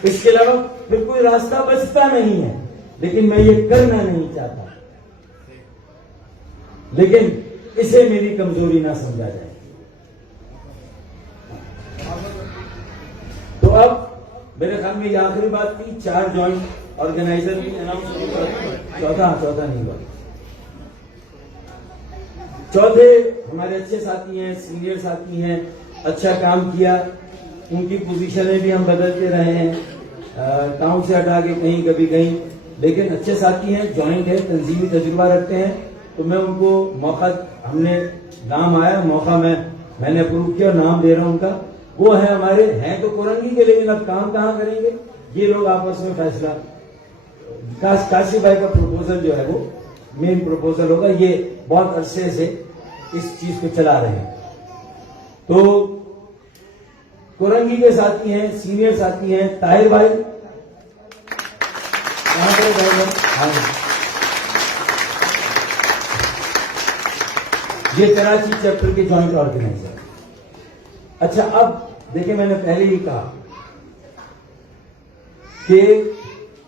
اس کے علاوہ پھر کوئی راستہ بچتا نہیں ہے, لیکن میں یہ کرنا نہیں چاہتا. لیکن اسے میری کمزوری نہ سمجھا جائے. تو اب میرے خیال میں یہ آخری بات تھی. 4 جوائنٹ آرگنائزر بھی اناؤنس نہیں ہوا, چوتھا نہیں ہوا. چوتھے ہمارے اچھے ساتھی ہیں, سینئر ساتھی ہیں, اچھا کام کیا. ان کی پوزیشنیں بھی ہم بدلتے رہے ہیں, ٹاؤن سے ہٹا کے کہیں کبھی کہیں, لیکن اچھے ساتھی ہیں, جوائنٹ ہے, تنظیمی تجربہ رکھتے ہیں. تو میں ان کو موقع, ہم نے نام آیا, موقع میں نے اپروو کیا, نام دے رہا ہوں ان کا. وہ ہے ہمارے, ہیں تو کورنگی کے, لیکن اب کام کہاں کریں گے یہ لوگ آپس میں فیصلہ. کاشی بھائی کا پروپوزل جو ہے وہ مین پروپوزل ہوگا. یہ بہت عرصے سے اس چیز کو چلا رہے ہیں. تو کورنگی کے ساتھی ہیں, سینئر ساتھی ہیں, طاہر بھائی کہاں پر, یہ کراچی چیپٹر کے جوائنٹ آرگنائزر. اچھا اب دیکھیں, میں نے پہلے ہی کہا کہ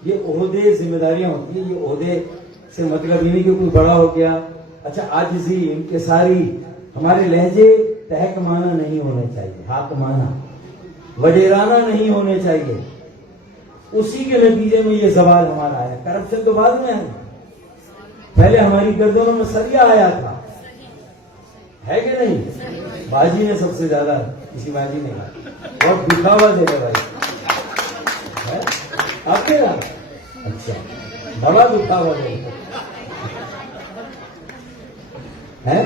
یہ عہدے ذمہ داریاں ہوتی ہیں, یہ عہدے سے مطلب یہ نہیں کہ کوئی بڑا ہو گیا. اچھا عاجزی انکساری, ہمارے لہجے تہکمانہ نہیں ہونے چاہیے, حاکمانہ وڈیرانہ نہیں ہونے چاہیے. اسی کے نتیجے میں یہ زوال ہمارا آیا. کرپشن تو بعد میں آیا, پہلے ہماری گردنوں میں سریا آیا تھا, ہے کہ نہیں؟ باجی نے سب سے زیادہ, کسی باجی نے کہا بہت دکھاوا دے گا بھائی, آپ کے یہاں اچھا بڑا دکھاوا دے گا ہے.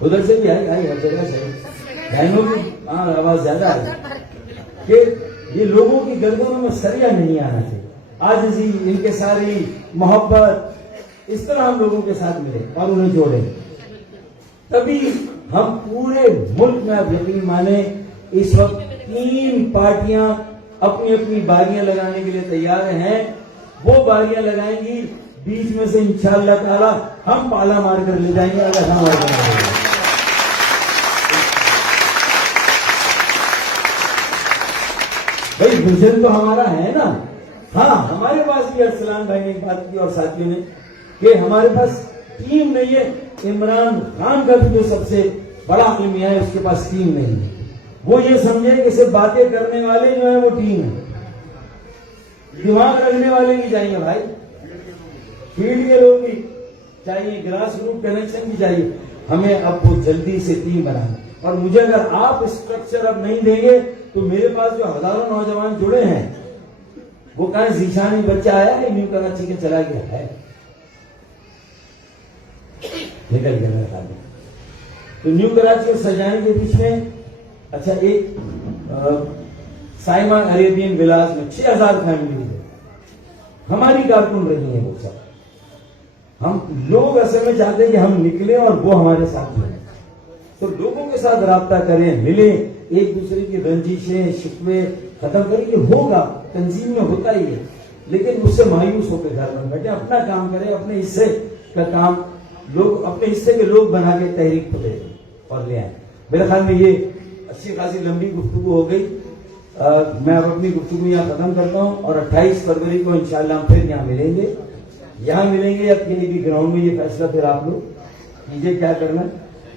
ادھر سے بھی آئی ہر جگہ سے بہنوں کی آواز زیادہ آئی کہ یہ لوگوں کی گردنوں میں سریا نہیں آنا چاہیے. عاجزی, انکساری, محبت, اس طرح ہم لوگوں کے ساتھ ملے اور انہیں جوڑے, تبھی ہم پورے ملک میں, آپ یقین مانیں اس وقت 3 پارٹیاں اپنی اپنی باریاں لگانے کے لیے تیار ہیں. وہ باریاں لگائیں گی, بیچ میں سے انشاءاللہ تعالی ہم پالا مار کر لے جائیں گے اگر ہم بھائی. ویژن تو ہمارا ہے نا. ہاں ہمارے پاس بھی ارسلان بھائی نے ایک بات کی اور ساتھیوں نے کہ ہمارے پاس ٹیم نہیں ہے. عمران خان کا بھی جو سب سے بڑا عالمیہ ہے اس کے پاس ٹیم نہیں ہے. وہ یہ سمجھے کہ صرف باتیں کرنے والے جو ہیں وہ ٹیم ہے, دماغ رکھنے والے نہیں چاہیے بھائی. فیلڈ کے لوگ بھی چاہیے, گراس روٹ کنیکشن بھی چاہیے. ہمیں اب وہ جلدی سے ٹیم بنانا, اور مجھے اگر آپ اسٹرکچر اب نہیں دیں گے تو میرے پاس جو ہزاروں نوجوان جڑے ہیں وہ کہاں ذیشانی بچہ آیا ہے نیو کراچی کے چلا گیا ہے, نکل گیا میرا خیال. تو نیو کراچی کو سجانے کے پیچھے اچھا ایک سائما عربین ولاس میں 6000 فیملی ہے, ہماری کارکن رہی ہیں وہ سب. ہم لوگ اصل میں چاہتے ہیں کہ ہم نکلیں اور وہ ہمارے ساتھ ملیں. تو لوگوں کے ساتھ رابطہ کریں, ملیں, ایک دوسرے کی رنجشیں شکوے ختم کریں. یہ ہوگا, تنظیم میں ہوتا ہی ہے, لیکن اس سے مایوس ہو کے گھر میں بیٹھے اپنا کام کریں, اپنے حصے کا کام لوگ اپنے حصے کے لوگ بنا کے تحریک کو دے دیں اور لے آئیں. میرے خیال میں یہ اچھی خاصی لمبی گفتگو ہو گئی. میں اب اپنی گفتگو یہاں ختم کرتا ہوں, اور 28 فروری کو انشاءاللہ ہم پھر یہاں ملیں گے. یہاں ملیں گے یا کسی بھی گراؤنڈ میں, یہ فیصلہ پھر آپ لوگ کیجیے کیا کرنا.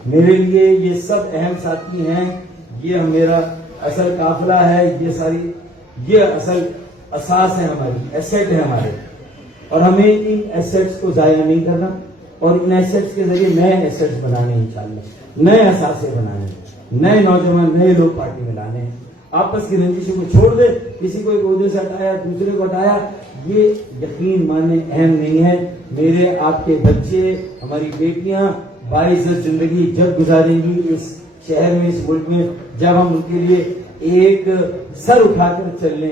میرے لیے یہ سب اہم ساتھی ہیں, یہ میرا اصل قافلہ ہے, یہ ساری یہ اصل اساس ہے, ہماری ایسیٹ ہے ہمارے, اور ہمیں ان ایسیٹس کو ضائع نہیں کرنا, اور ان ایسیٹس کے ذریعے نئے ایسیٹس بنانے انشاءاللہ, نئے اثاثے بنانے, نئے نوجوان, نئے لوگ پارٹی میں لانے ہیں. آپس کی رنجشوں کو چھوڑ دے, کسی کو ایک عہدے سے ہٹایا دوسرے کو ہٹایا, یہ یقین ماننے اہم نہیں ہے. میرے آپ کے بچے, ہماری بیٹیاں باعزت زندگی جب گزاریں گی اس شہر میں, اس ملک میں, جب ہم ان کے لیے ایک سر اٹھا کر چلنے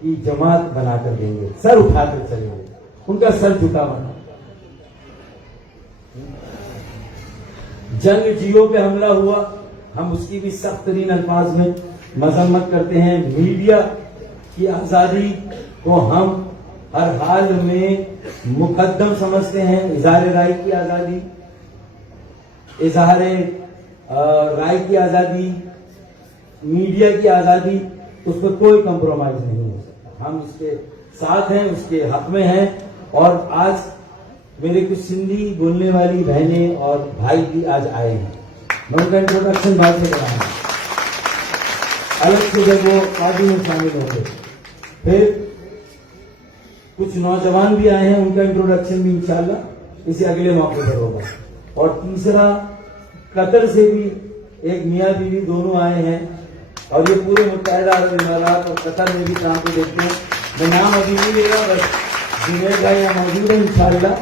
کی جماعت بنا کر دیں گے. سر اٹھا کر چلیں گے, ان کا سر جھکا بنا. جنگ جیو پہ حملہ ہوا, ہم اس کی بھی سخت ترین الفاظ میں مذمت کرتے ہیں. میڈیا کی آزادی کو ہم ہر حال میں مقدم سمجھتے ہیں. اظہار رائے کی آزادی, اظہار رائے کی آزادی, میڈیا کی آزادی, اس پر کوئی کمپرومائز نہیں ہو سکتا. ہم اس کے ساتھ ہیں, اس کے حق میں ہیں. اور آج میرے کچھ سندھی بولنے والی بہنیں اور بھائی بھی آج آئے ہیں, میں ان کا انٹروڈکشن بعد سے کراؤں گا. الگ سے جب وہ پارٹی میں شامل ہوتے, پھر کچھ نوجوان بھی آئے ہیں, ان کا انٹروڈکشن بھی انشاءاللہ اسی اگلے موقع پر ہوگا. اور تیسرا قطر سے بھی ایک میاں بیوی دونوں آئے ہیں, اور یہ پورے متحدہ عرب امارات اور قطر میں بھی کام کو دیکھتے ہیں. میں نام ابھی نہیں لے رہا, بس جنید بھائی یہاں موجود ہے انشاءاللہ,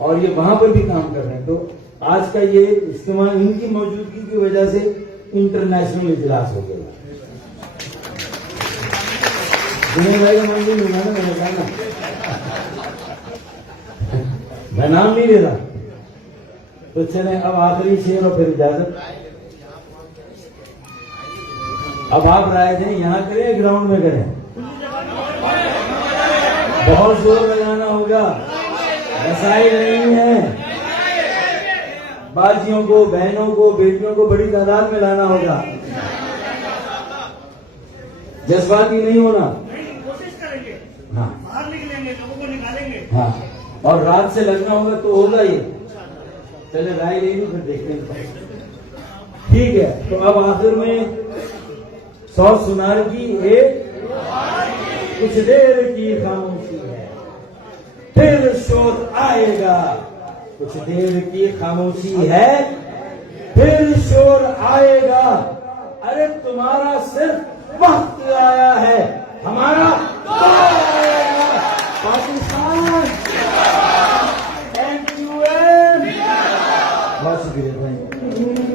اور یہ وہاں پر بھی کام کر رہے ہیں. تو آج کا یہ اجتماع ان کی موجودگی کی وجہ سے انٹرنیشنل اجلاس ہو گیا. جنید بھائی کا منظور نہیں نا, میں نے کہا نا, میں نام نہیں لے رہا. تو چلیں اب آخری شعر اور پھر اجازت. اب آپ رائے دیں, یہاں کریں گراؤنڈ میں کریں. بہت زور لگانا ہوگا, وسائل نہیں ہیں. باجیوں کو, بہنوں کو, بیٹیوں کو بڑی تعداد میں لانا ہوگا. جذباتی نہیں ہونا. کوشش کریں گے, ہاں باہر نکلیں گے ہاں اور رات سے لگنا ہوگا تو ہوگا ہی. چلے رائے لے لوں پھر دیکھتے ہیں. ٹھیک ہے تو اب آخر میں 100 سنار کی ایک کچھ دیر کی خاموشی ہے پھر شور آئے گا. کچھ دیر کی خاموشی ہے پھر شور آئے گا. ارے تمہارا صرف وقت آیا ہے ہمارا آئے گا. Pakistan thank you. بہت شکریہ.